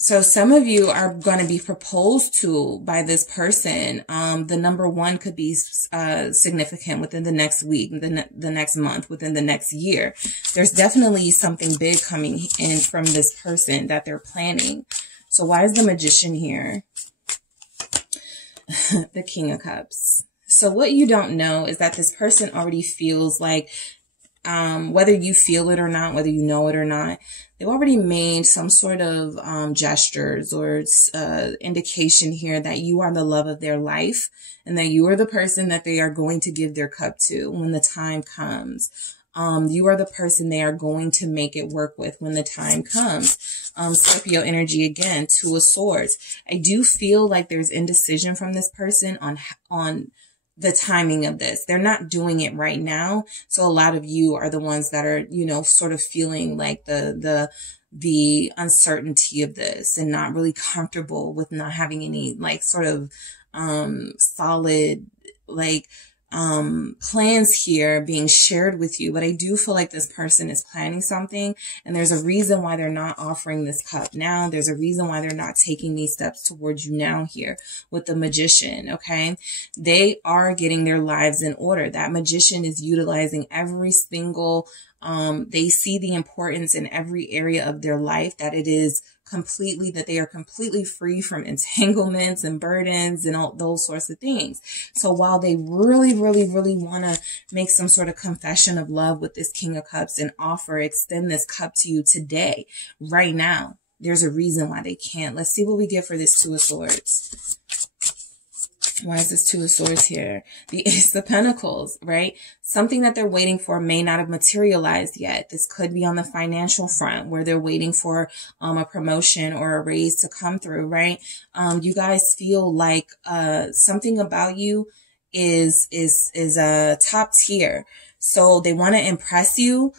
So some of you are going to be proposed to by this person. The number 1 could be significant within the next week, the next month, within the next year. There's definitely something big coming in from this person that they're planning. So why is the Magician here? The King of Cups. So what you don't know is that this person already feels like, whether you feel it or not, whether you know it or not, they've already made some sort of gestures or indication here that you are the love of their life and that you are the person that they are going to give their cup to when the time comes. You are the person they are going to make it work with when the time comes. Scorpio energy again, Two of Swords. I do feel like there's indecision from this person on the timing of this. They're not doing it right now. So a lot of you are the ones that are, you know, sort of feeling like the uncertainty of this and not really comfortable with not having any like sort of, solid, like, plans here being shared with you. But I do feel like this person is planning something, and there's a reason why they're not offering this cup now. There's a reason why they're not taking these steps towards you now here with the Magician. Okay. They are getting their lives in order. That Magician is utilizing every single, they see the importance in every area of their life, that it is completely, that they are completely free from entanglements and burdens and all those sorts of things. So while they really, really, really want to make some sort of confession of love with this King of Cups and extend this cup to you today, right now, there's a reason why they can't. Let's see what we get for this Two of Swords. Why is this Two of Swords here? The Ace of Pentacles, right? Something that they're waiting for may not have materialized yet. This could be on the financial front where they're waiting for a promotion or a raise to come through, right? You guys feel like something about you is top tier. So they want to impress you.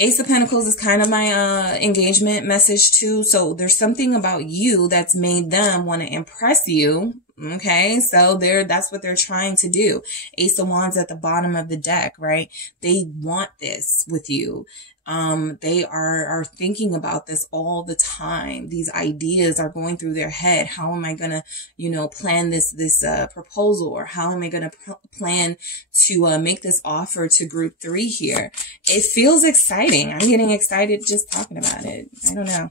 Ace of Pentacles is kind of my engagement message too. So there's something about you that's made them want to impress you. Okay, so that's what they're trying to do. Ace of Wands at the bottom of the deck, right? They want this with you. They are thinking about this all the time. These ideas are going through their head. How am I going to, you know, plan this proposal, or how am I going to plan to make this offer to group 3 here? It feels exciting. I'm getting excited just talking about it. I don't know.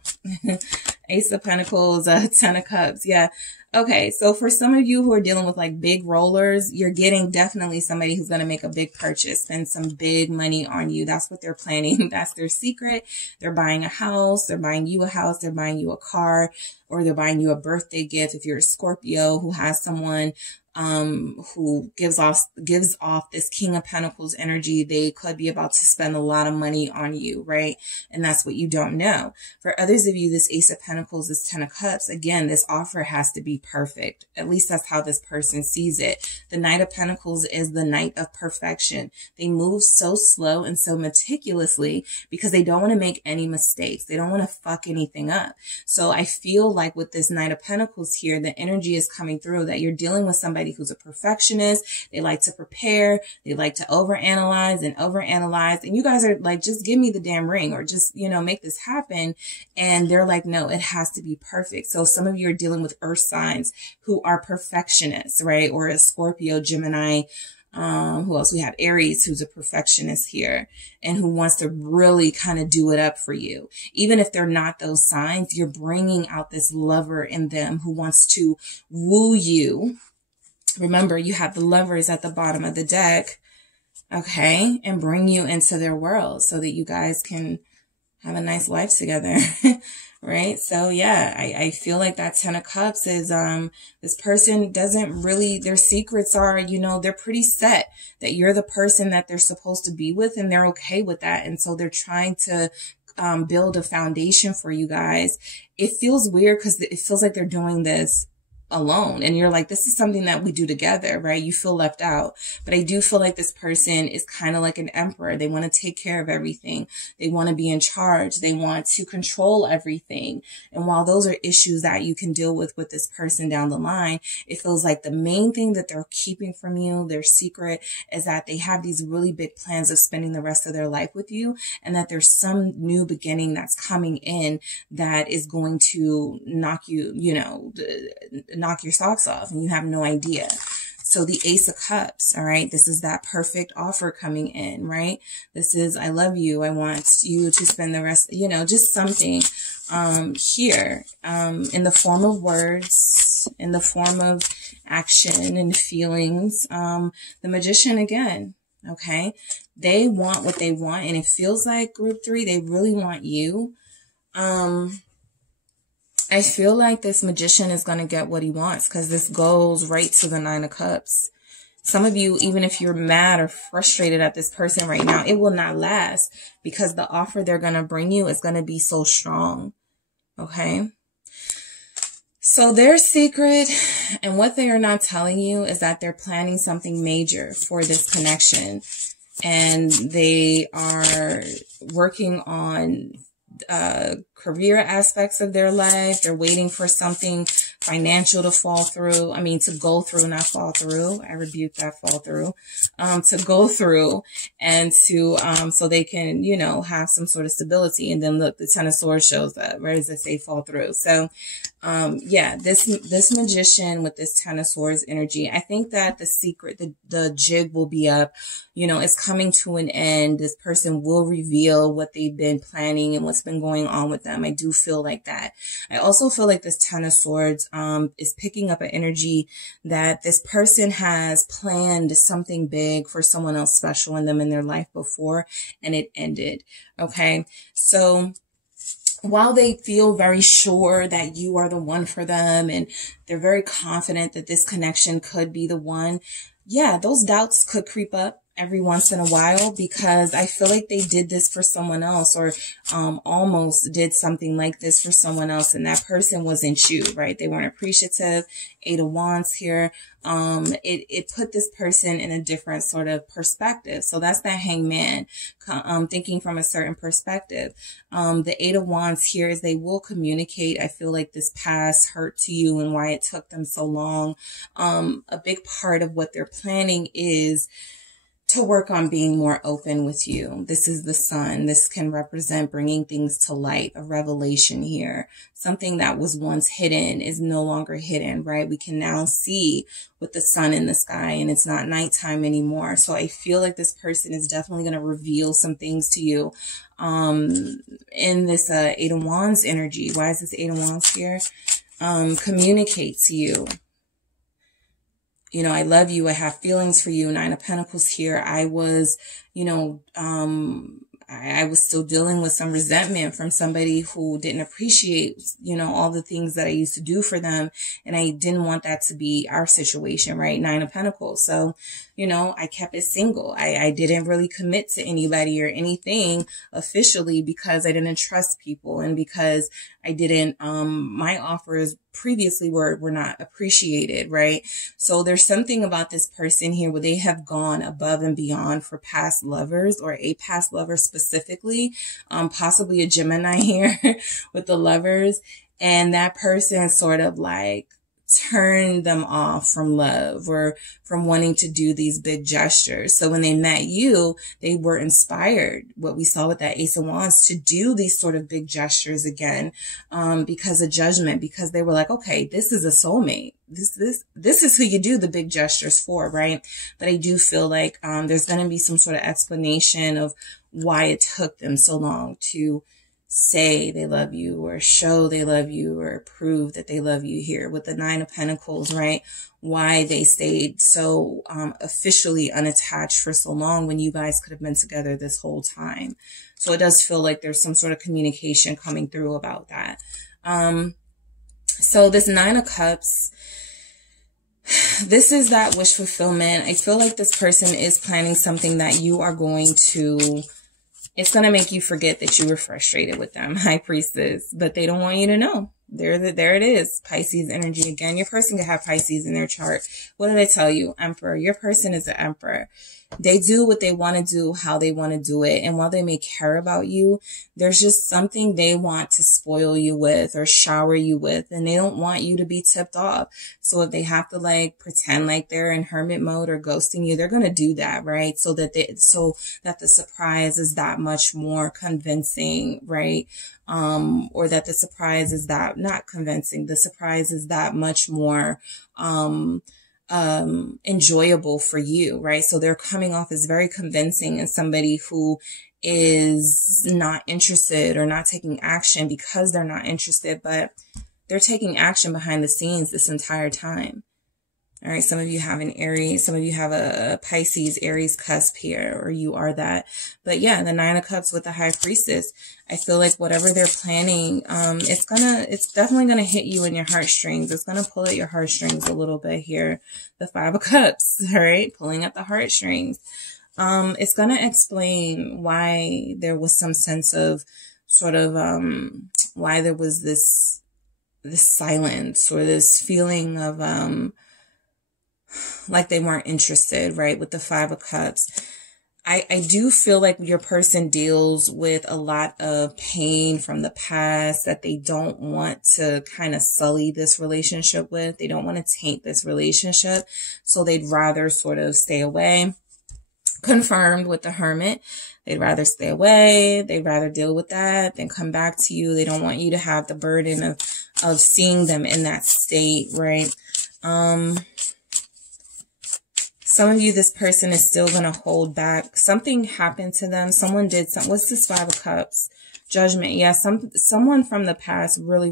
Ace of Pentacles, 10 of Cups. Yeah. Okay, so for some of you who are dealing with like big rollers, you're getting definitely somebody who's going to make a big purchase, spend some big money on you. That's what they're planning. That's their secret. They're buying a house. They're buying you a house. They're buying you a car, or they're buying you a birthday gift. If you're a Scorpio who has someone who gives off this King of Pentacles energy, they could be about to spend a lot of money on you, right? And that's what you don't know. For others of you, this Ace of Pentacles, this 10 of Cups, again, this offer has to be perfect. At least that's how this person sees it. The Knight of Pentacles is the Knight of perfection. They move so slow and so meticulously because they don't want to make any mistakes. They don't want to fuck anything up. So I feel like with this Knight of Pentacles here, the energy is coming through that you're dealing with somebody who's a perfectionist. They like to prepare. They like to overanalyze. And you guys are like, just give me the damn ring, or just, you know, make this happen. And they're like, no, it has to be perfect. So some of you are dealing with earth signs who are perfectionists, right? Or a Scorpio, Gemini, who else? We have Aries, who's a perfectionist here and who wants to really kind of do it up for you. Even if they're not those signs, you're bringing out this lover in them who wants to woo you. Remember, you have the Lovers at the bottom of the deck, okay, and bring you into their world so that you guys can have a nice life together, right? So yeah, I feel like that 10 of Cups is, this person doesn't really, their secrets are, you know, they're pretty set that you're the person that they're supposed to be with, and they're okay with that. And so they're trying to build a foundation for you guys. It feels weird because it feels like they're doing this alone, and you're like, this is something that we do together, right? You feel left out. But I do feel like this person is kind of like an emperor. They want to take care of everything. They want to be in charge. They want to control everything. And while those are issues that you can deal with this person down the line, it feels like the main thing that they're keeping from you, their secret, is that they have these really big plans of spending the rest of their life with you, and that there's some new beginning that's coming in that is going to knock you, you know, knock your socks off, and you have no idea. So the Ace of Cups, all right, this is that perfect offer coming in, right? This is, I love you. I want you to spend the rest, you know, just something here in the form of words, in the form of action and feelings. The Magician again, okay? They want what they want, and it feels like group 3, they really want you. I feel like this Magician is going to get what he wants, because this goes right to the 9 of Cups. Some of you, even if you're mad or frustrated at this person right now, it will not last, because the offer they're going to bring you is going to be so strong. Okay? So their secret and what they are not telling you is that they're planning something major for this connection. And they are working on career aspects of their life. They're waiting for something financial to fall through. I mean, to go through, not fall through. I rebuke that fall through. To go through and to, so they can, you know, have some sort of stability. And then look, the Ten of Swords shows up. Where does it say fall through? So, yeah, this Magician with this Ten of Swords energy, I think that the secret, the jig will be up. You know, it's coming to an end. This person will reveal what they've been planning and what's been going on with them. I do feel like that. I also feel like this Ten of Swords is picking up an energy that this person has planned something big for someone else special in them in their life before, and it ended. Okay, so while they feel very sure that you are the one for them and they're very confident that this connection could be the one, yeah, those doubts could creep up every once in a while, because I feel like they did this for someone else, or almost did something like this for someone else, and that person wasn't you, right? They weren't appreciative. 8 of Wands here. It put this person in a different sort of perspective. So that's that Hangman, thinking from a certain perspective. The 8 of Wands here is they will communicate. I feel like this past hurt to you and why it took them so long. A big part of what they're planning is to work on being more open with you. This is the Sun. This can represent bringing things to light, a revelation here. Something that was once hidden is no longer hidden, right? We can now see with the sun in the sky, and it's not nighttime anymore. So I feel like this person is definitely going to reveal some things to you in this 8 of Wands energy. Why is this 8 of Wands here? Communicate to you. You know, I love you. I have feelings for you. 9 of Pentacles here. I was, you know, I was still dealing with some resentment from somebody who didn't appreciate, you know, all the things that I used to do for them. And I didn't want that to be our situation, right? 9 of Pentacles. So, you know, I kept it single. I didn't really commit to anybody or anything officially because I didn't trust people, and because I didn't, my offers previously were not appreciated, right? So there's something about this person here where they have gone above and beyond for past lovers, or a past lover specifically, possibly a Gemini here with the Lovers. And that person sort of like turned them off from love or from wanting to do these big gestures. So when they met you, they were inspired, what we saw with that Ace of Wands, to do these sort of big gestures again, because of Judgment, because they were like, okay, this is a soulmate. This is who you do the big gestures for, right? But I do feel like there's going to be some sort of explanation of why it took them so long to say they love you, or show they love you, or prove that they love you here with the 9 of Pentacles, right? Why they stayed so officially unattached for so long when you guys could have been together this whole time. So it does feel like there's some sort of communication coming through about that. So this 9 of Cups, this is that wish fulfillment. I feel like this person is planning something that you are going to, it's going to make you forget that you were frustrated with them, High Priestess, but they don't want you to know. There it is. Pisces energy again. Your person could have Pisces in their chart. What did I tell you? Emperor. Your person is the Emperor. They do what they want to do, how they want to do it. And while they may care about you, there's just something they want to spoil you with or shower you with. And they don't want you to be tipped off. So if they have to like pretend like they're in hermit mode or ghosting you, they're going to do that, right? So that the surprise is that much more convincing, right? Or that the surprise is that not convincing. The surprise is that much more, enjoyable for you, right? So they're coming off as very convincing and somebody who is not interested or not taking action because they're not interested, but they're taking action behind the scenes this entire time. All right, some of you have an Aries, some of you have a Pisces, Aries cusp here, or you are that. But yeah, the Nine of Cups with the High Priestess, I feel like whatever they're planning, it's definitely gonna hit you in your heartstrings. It's gonna pull at your heartstrings a little bit here. The Five of Cups, all right, pulling at the heartstrings. It's gonna explain why there was some sense of sort of why there was this silence or this feeling of like they weren't interested, right? With the Five of Cups. I do feel like your person deals with a lot of pain from the past that they don't want to kind of sully this relationship with. They don't want to taint this relationship. So they'd rather sort of stay away. Confirmed with the Hermit. They'd rather stay away. They'd rather deal with that than come back to you. They don't want you to have the burden of seeing them in that state, right? Some of you, this person is still going to hold back. Something happened to them. Someone did something. What's this Five of Cups? Judgment. Yeah, someone from the past really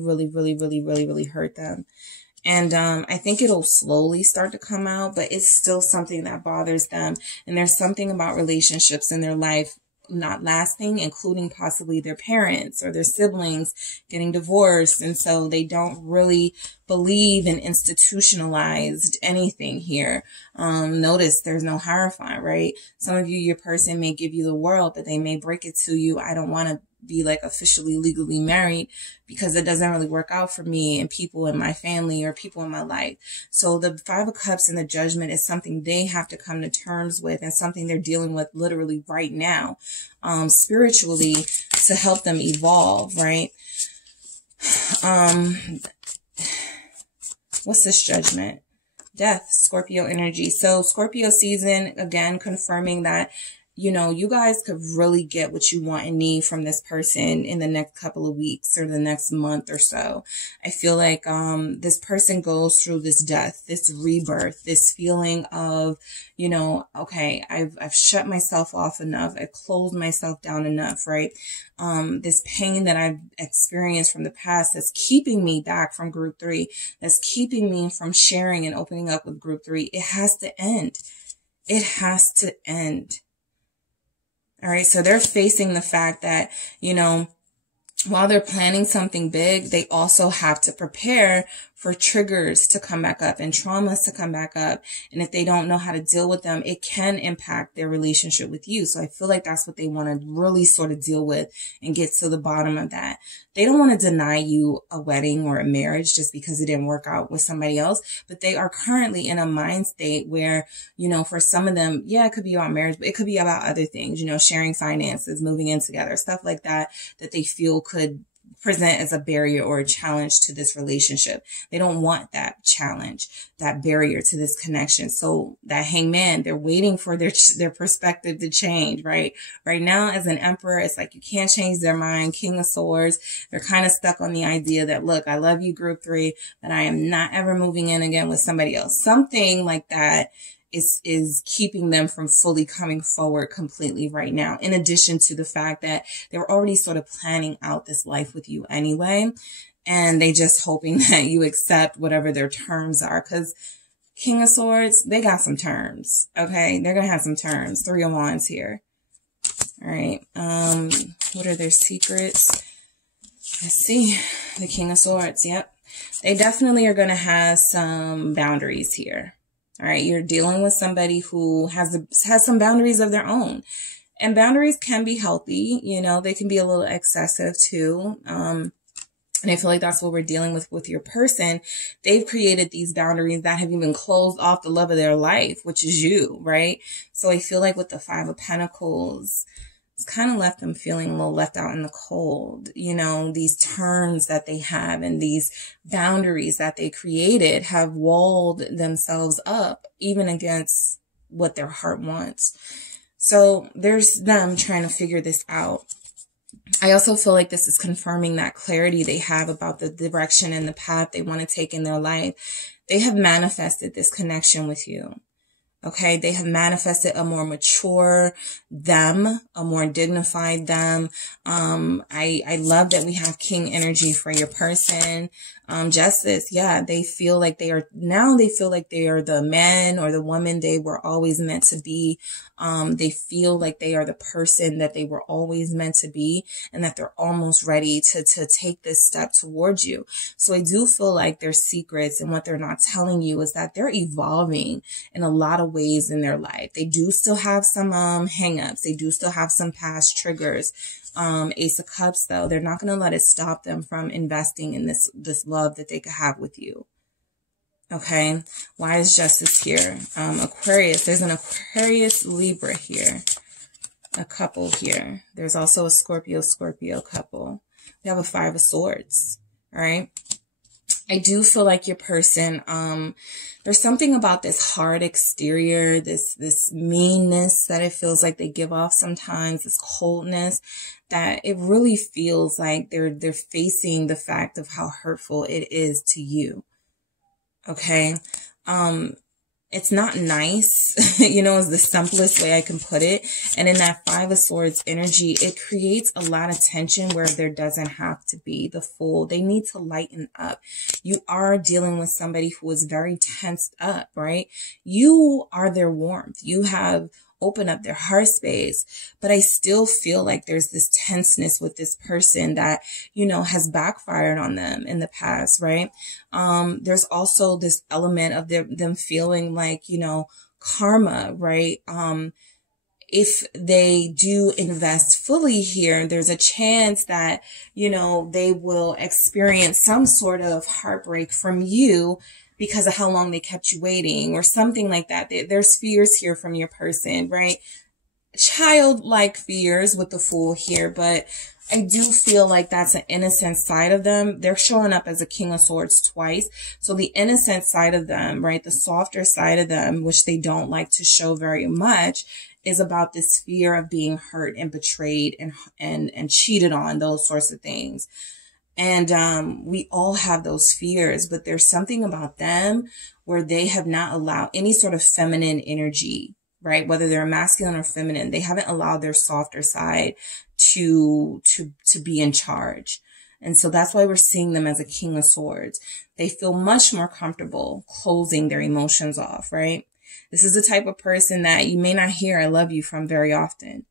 hurt them. And I think it'll slowly start to come out, but it's still something that bothers them. And there's something about relationships in their life not lasting, including possibly their parents or their siblings getting divorced. And so they don't really believe in institutionalized anything here. Notice there's no Hierophant, right? Some of you, your person may give you the world, but they may break it to you. I don't want to be like officially legally married because it doesn't really work out for me and people in my family or people in my life. So the Five of Cups and the Judgment is something they have to come to terms with and something they're dealing with literally right now, spiritually, to help them evolve, right? What's this Judgment? Death, Scorpio energy. So Scorpio season, again, confirming that, you know, you guys could really get what you want and need from this person in the next couple of weeks or the next month or so. I feel like this person goes through this death, this rebirth, this feeling of, you know, okay, I've shut myself off enough. I closed myself down enough, right? This pain that I've experienced from the past that's keeping me back from group 3, that's keeping me from sharing and opening up with group 3. It has to end. It has to end. All right. So they're facing the fact that, you know, while they're planning something big, they also have to prepare for triggers to come back up and traumas to come back up. And if they don't know how to deal with them, it can impact their relationship with you. So I feel like that's what they want to really sort of deal with and get to the bottom of that. They don't want to deny you a wedding or a marriage just because it didn't work out with somebody else. But they are currently in a mind state where, you know, for some of them, yeah, it could be about marriage, but it could be about other things, you know, sharing finances, moving in together, stuff like that, that they feel could present as a barrier or a challenge to this relationship. They don't want that challenge, that barrier to this connection. So that Hangman, they're waiting for their perspective to change, right? Right now, as an Emperor, it's like you can't change their mind. King of Swords, they're kind of stuck on the idea that, look, I love you, group 3, but I am not ever moving in again with somebody else. Something like that is keeping them from fully coming forward completely right now. In addition to the fact that they were already sort of planning out this life with you anyway. And they just hoping that you accept whatever their terms are. Cause King of Swords, they got some terms. Okay. They're going to have some terms. 3 of Wands here. All right. What are their secrets? Let's see. The King of Swords. Yep. They definitely are going to have some boundaries here. All right. You're dealing with somebody who has some boundaries of their own, and boundaries can be healthy. You know, they can be a little excessive too. And I feel like that's what we're dealing with your person. They've created these boundaries that have even closed off the love of their life, which is you, right? So I feel like with the 5 of Pentacles, it's kind of left them feeling a little left out in the cold. You know, these terms that they have and these boundaries that they created have walled themselves up even against what their heart wants. So there's them trying to figure this out. I also feel like this is confirming that clarity they have about the direction and the path they want to take in their life. They have manifested this connection with you. Okay, they have manifested a more mature them, a more dignified them. I love that we have King energy for your person. Justice, yeah, they feel like they are the man or the woman they were always meant to be. They feel like they are the person that they were always meant to be, and that they're almost ready to take this step towards you. So I do feel like their secrets and what they're not telling you is that they're evolving in a lot of ways in their life. They do still have some hangups. They do still have some past triggers. Ace of Cups, though, they're not going to let it stop them from investing in this love that they could have with you. Okay, why is Justice here? Aquarius, there's an Aquarius Libra here, a couple here. There's also a Scorpio couple. We have a Five of Swords. All right. I do feel like your person, there's something about this hard exterior, this meanness that it feels like they give off sometimes, this coldness, that it really feels like they're facing the fact of how hurtful it is to you. Okay. It's not nice, you know, is the simplest way I can put it. And in that Five of Swords energy, it creates a lot of tension where there doesn't have to be. The Fool, they need to lighten up. You are dealing with somebody who is very tensed up, right? You are their warmth. You have opened up their heart space, but I still feel like there's this tenseness with this person that, you know, has backfired on them in the past, right? There's also this element of them feeling like, you know, karma, right? If they do invest fully here, there's a chance that, you know, they will experience some sort of heartbreak from you because of how long they kept you waiting or something like that. There's fears here from your person, right? Childlike fears with the Fool here, but I do feel like that's an innocent side of them. They're showing up as a King of Swords twice. So the innocent side of them, right? The softer side of them, which they don't like to show very much, is about this fear of being hurt and betrayed and cheated on, those sorts of things. And we all have those fears, but there's something about them where they have not allowed any sort of feminine energy, right? Whether they're masculine or feminine, they haven't allowed their softer side to be in charge. And so that's why we're seeing them as a King of Swords. They feel much more comfortable closing their emotions off, right? This is the type of person that you may not hear "I love you" from very often.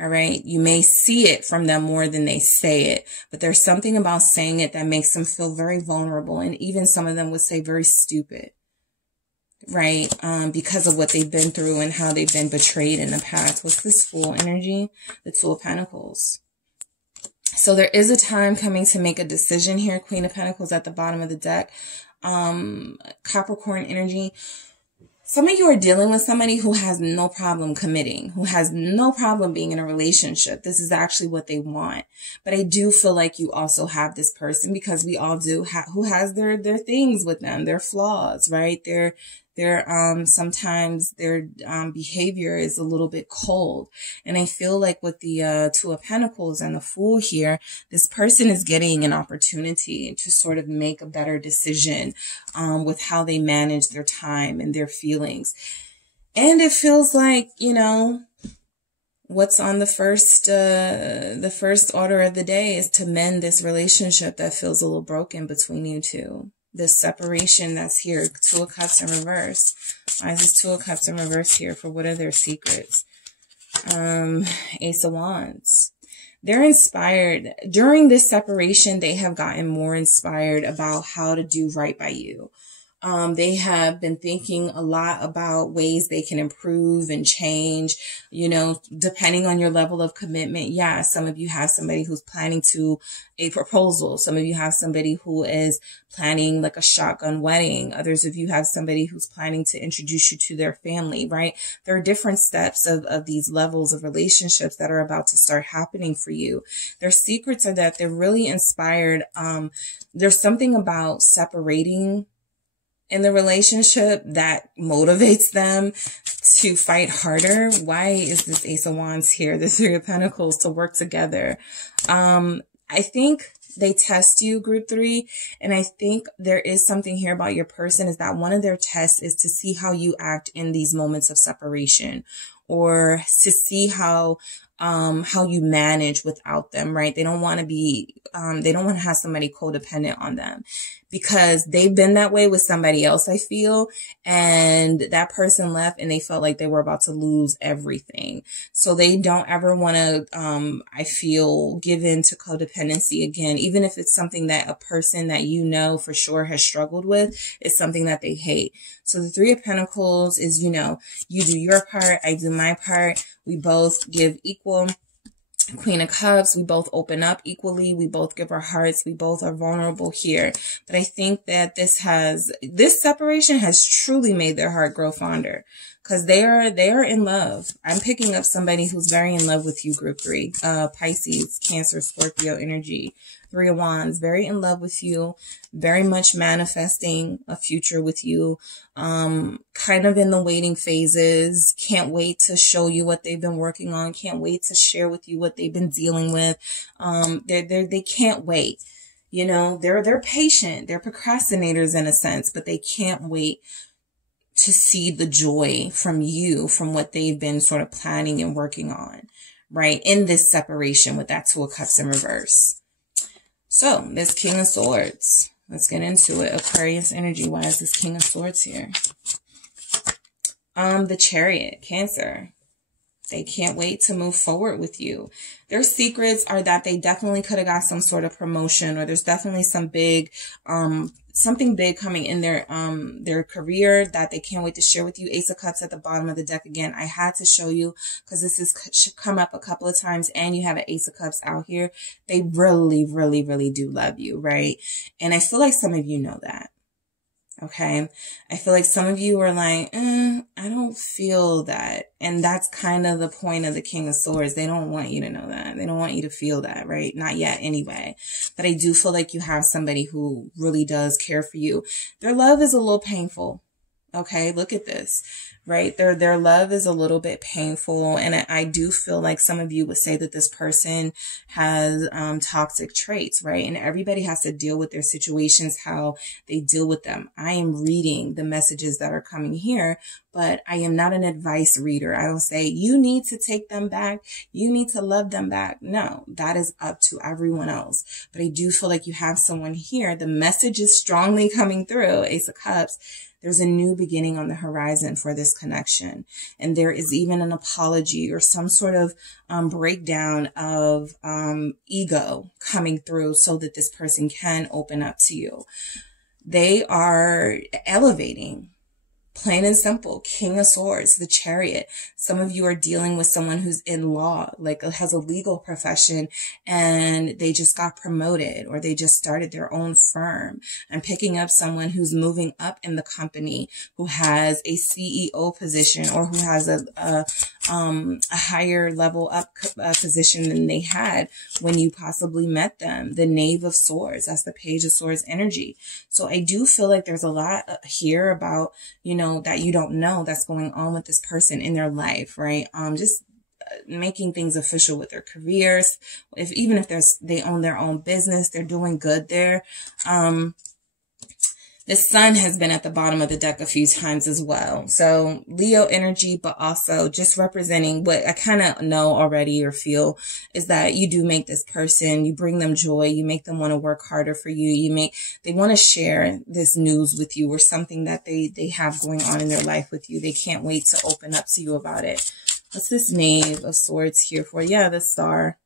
All right. You may see it from them more than they say it, but there's something about saying it that makes them feel very vulnerable. And even some of them would say very stupid, right? Because of what they've been through and how they've been betrayed in the past. What's this Fool energy? The Two of Pentacles. So there is a time coming to make a decision here. Queen of Pentacles at the bottom of the deck. Capricorn energy. Some of you are dealing with somebody who has no problem committing, who has no problem being in a relationship. This is actually what they want. But I do feel like you also have this person, because we all do, who has their things with them, their flaws, right? Sometimes their behavior is a little bit cold. And I feel like with the Two of Pentacles and the Fool here, this person is getting an opportunity to sort of make a better decision with how they manage their time and their feelings. And it feels like, you know, what's on the first order of the day is to mend this relationship that feels a little broken between you two. This separation that's here. Two of Cups in reverse. Why is this Two of Cups in reverse here? For what are their secrets? Ace of Wands. They're inspired. During this separation, they have gotten more inspired about how to do right by you. They have been thinking a lot about ways they can improve and change, you know, depending on your level of commitment. Yeah, some of you have somebody who's planning a proposal. Some of you have somebody who is planning like a shotgun wedding. Others of you have somebody who's planning to introduce you to their family, right? There are different steps of these levels of relationships that are about to start happening for you. Their secrets are that they're really inspired. There's something about separating in the relationship that motivates them to fight harder. Why is this Ace of Wands here? The Three of Pentacles, to work together. I think They test you, group 3. And I think there is something here about your person, is that one of their tests is to see how you act in these moments of separation, or to see how you manage without them, right? They don't want to be, they don't want to have somebody codependent on them, because they've been that way with somebody else, I feel, and that person left and they felt like they were about to lose everything. So they don't ever want to, I feel, give in to codependency again, even if it's something that a person that you know for sure has struggled with. It's something that they hate. So the 3 of Pentacles is, you know, you do your part, I do my part. We both give equal. Queen of Cups, we both open up equally. We both give our hearts. We both are vulnerable here. But I think that this separation has truly made their heart grow fonder, because they are in love. I'm picking up somebody who's very in love with you, group 3. Pisces, Cancer, Scorpio energy. 3 of Wands, very in love with you, very much manifesting a future with you, kind of in the waiting phases, can't wait to show you what they've been working on, can't wait to share with you what they've been dealing with. They can't wait. You know, they're patient, they're procrastinators in a sense, but they can't wait to see the joy from you, from what they've been sort of planning and working on, right? In this separation with that 2 of Cups in reverse. So, this King of Swords. Let's get into it. Aquarius energy. Why is this King of Swords here? The Chariot, Cancer. They can't wait to move forward with you. Their secrets are that they definitely could have got some sort of promotion, or there's definitely some big, something big coming in their career that they can't wait to share with you. Ace of Cups at the bottom of the deck again. I had to show you because this has come up a couple of times, and you have an Ace of Cups out here. They really, really, really do love you, right? And I feel like some of you know that. Okay. I feel like some of you are like, I don't feel that. And that's kind of the point of the King of Swords. They don't want you to know that. They don't want you to feel that, right? Not yet anyway. But I do feel like you have somebody who really does care for you. Their love is a little painful. Okay. Look at this, right? Their love is a little bit painful. And I do feel like some of you would say that this person has toxic traits, right? And everybody has to deal with their situations, how they deal with them. I am reading the messages that are coming here, but I am not an advice reader. I don't say you need to take them back. You need to love them back. No, that is up to everyone else. But I do feel like you have someone here. The message is strongly coming through. Ace of Cups. There's a new beginning on the horizon for this connection. And there is even an apology or some sort of breakdown of ego coming through so that this person can open up to you. They are elevating. Plain and simple. King of Swords, the Chariot. Some of you are dealing with someone who's in law, like has a legal profession, and they just got promoted or they just started their own firm. I'm picking up someone who's moving up in the company, who has a CEO position or who has a higher level up position than they had when you possibly met them. The Knave of Swords, that's the Page of Swords energy. So I do feel like there's a lot here about, you know, that you don't know that's going on with this person in their life, right? Just making things official with their careers. Even if they own their own business, they're doing good there. The Sun has been at the bottom of the deck a few times as well. So Leo energy, but also just representing what I kind of know already or feel is that you do make this person, you bring them joy, you make them want to work harder for you. They want to share this news with you or something that they have going on in their life with you. They can't wait to open up to you about it. What's this Knave of Swords here for? Yeah, the Star.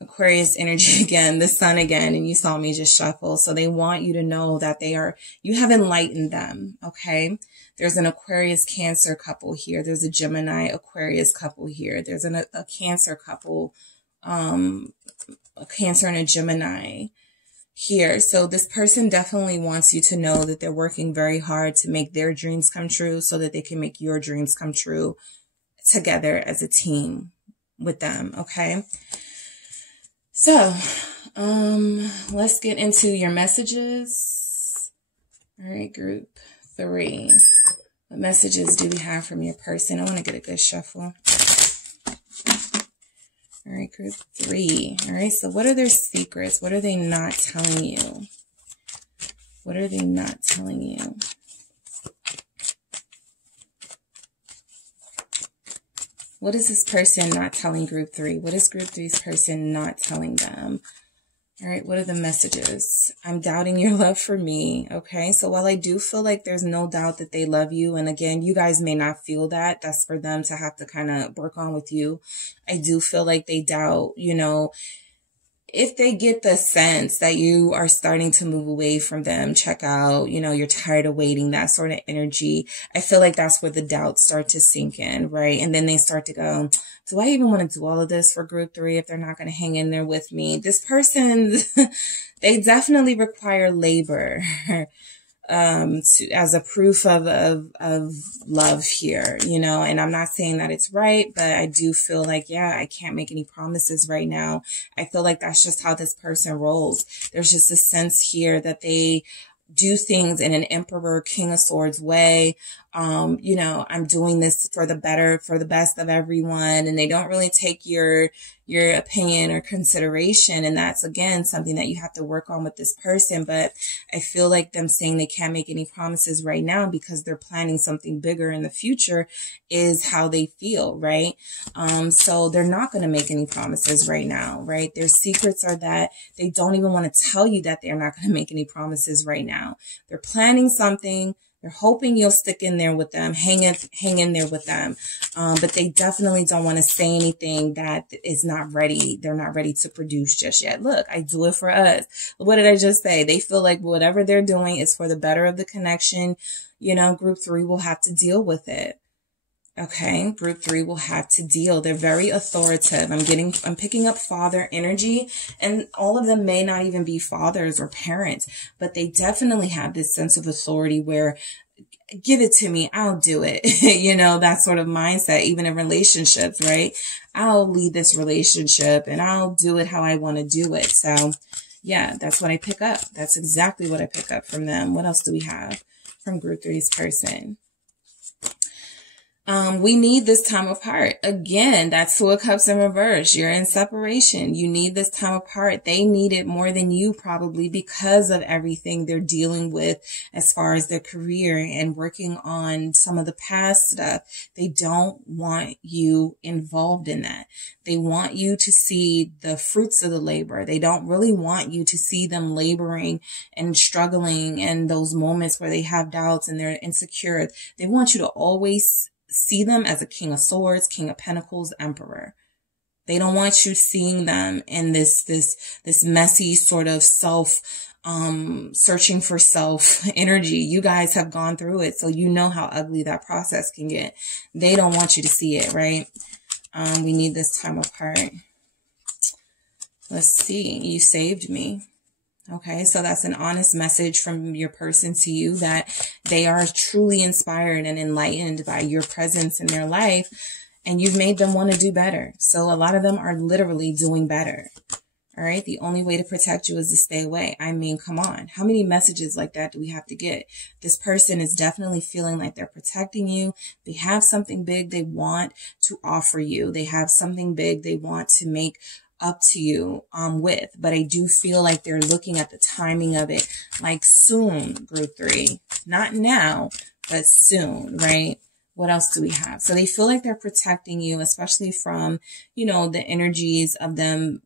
Aquarius energy again, the Sun again, and you saw me just shuffle. So they want you to know that you have enlightened them, okay? There's an Aquarius Cancer couple here. There's a Gemini Aquarius couple here. There's a Cancer couple, a Cancer and a Gemini here. So this person definitely wants you to know that they're working very hard to make their dreams come true so that they can make your dreams come true together as a team with them, okay? So, let's get into your messages. All right, group 3. What messages do we have from your person? I want to get a good shuffle. All All right, group 3. All right, so what are their secrets? What are they not telling you? What are they not telling you? What is this person not telling group 3? What is group 3's person not telling them? All right, what are the messages? I'm doubting your love for me, okay? So while I do feel like there's no doubt that they love you, and again, you guys may not feel that. That's for them to have to kind of work on with you. I do feel like they doubt, you know, if they get the sense that you are starting to move away from them, check out, you know, you're tired of waiting, that sort of energy. I feel like that's where the doubts start to sink in, right? And then they start to go, do I even want to do all of this for group 3 if they're not going to hang in there with me? This person, they definitely require labor. As a proof of love here, you know, and I'm not saying that it's right, but I do feel like, yeah, I can't make any promises right now. I feel like that's just how this person rolls. There's just a sense here that they do things in an Emperor, King of Swords way. You know, I'm doing this for the better, for the best of everyone. And they don't really take your opinion or consideration. And that's, again, something that you have to work on with this person. But I feel like them saying they can't make any promises right now because they're planning something bigger in the future is how they feel, right? So they're not going to make any promises right now, right? Their secrets are that they don't even want to tell you that they're not going to make any promises right now. They're planning something. They're hoping you'll stick in there with them, hang in there with them. But they definitely don't want to say anything that is not ready. They're not ready to produce just yet. Look, I do it for us. What did I just say? They feel like whatever they're doing is for the better of the connection. You know, group 3 will have to deal with it. Okay, group 3 will have to deal. They're very authoritative. I'm picking up father energy, and all of them may not even be fathers or parents, but they definitely have this sense of authority where, give it to me, I'll do it. You know, that sort of mindset, even in relationships, right? I'll lead this relationship and I'll do it how I want to do it. So yeah, that's what I pick up. That's exactly what I pick up from them. What else do we have from group 3's person? We need this time apart. Again, that's 2 of Cups in reverse. You're in separation. You need this time apart. They need it more than you probably because of everything they're dealing with as far as their career and working on some of the past stuff. They don't want you involved in that. They want you to see the fruits of the labor. They don't really want you to see them laboring and struggling and those moments where they have doubts and they're insecure. They want you to always see them as a King of Swords, King of Pentacles, Emperor. They don't want you seeing them in this messy sort of searching for self energy. You guys have gone through it, so you know how ugly that process can get. They don't want you to see it, right? We need this time apart. Let's see. You saved me. Okay, so that's an honest message from your person to you that they are truly inspired and enlightened by your presence in their life, and you've made them want to do better. So a lot of them are literally doing better. All right, the only way to protect you is to stay away. I mean, come on. How many messages like that do we have to get? This person is definitely feeling like they're protecting you. They have something big they want to offer you. They have something big they want to make up to you with, but I do feel like they're looking at the timing of it like soon, group 3, not now, but soon, right? What else do we have? So they feel like they're protecting you, especially from, you know, the energies of them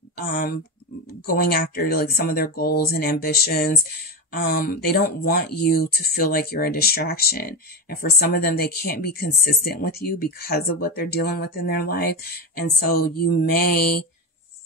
going after like some of their goals and ambitions. They don't want you to feel like you're a distraction. And for some of them, they can't be consistent with you because of what they're dealing with in their life. And so you may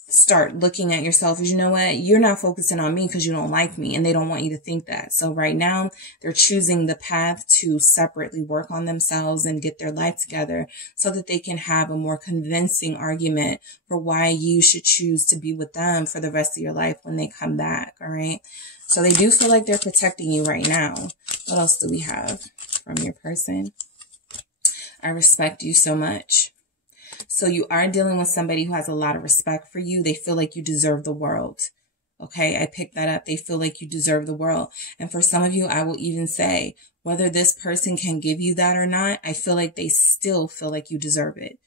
start looking at yourself as, you know what, you're not focusing on me because you don't like me, and they don't want you to think that. So right now they're choosing the path to separately work on themselves and get their life together so that they can have a more convincing argument for why you should choose to be with them for the rest of your life when they come back. All right. So they do feel like they're protecting you right now. What else do we have from your person? I respect you so much. So you are dealing with somebody who has a lot of respect for you. They feel like you deserve the world. Okay, I picked that up. They feel like you deserve the world. And for some of you, I will even say, whether this person can give you that or not, I feel like they still feel like you deserve it.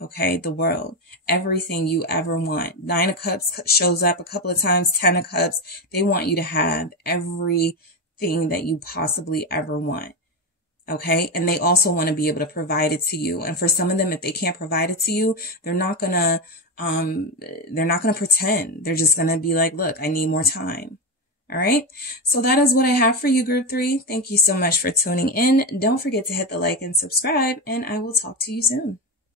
Okay, the world, everything you ever want. 9 of Cups shows up a couple of times, 10 of Cups. They want you to have everything that you possibly ever want. Okay, and they also want to be able to provide it to you. And for some of them, if they can't provide it to you, they're not gonna pretend. They're just gonna be like, look, I need more time. All right. So that is what I have for you, group 3. Thank you so much for tuning in. Don't forget to hit the like and subscribe, and I will talk to you soon.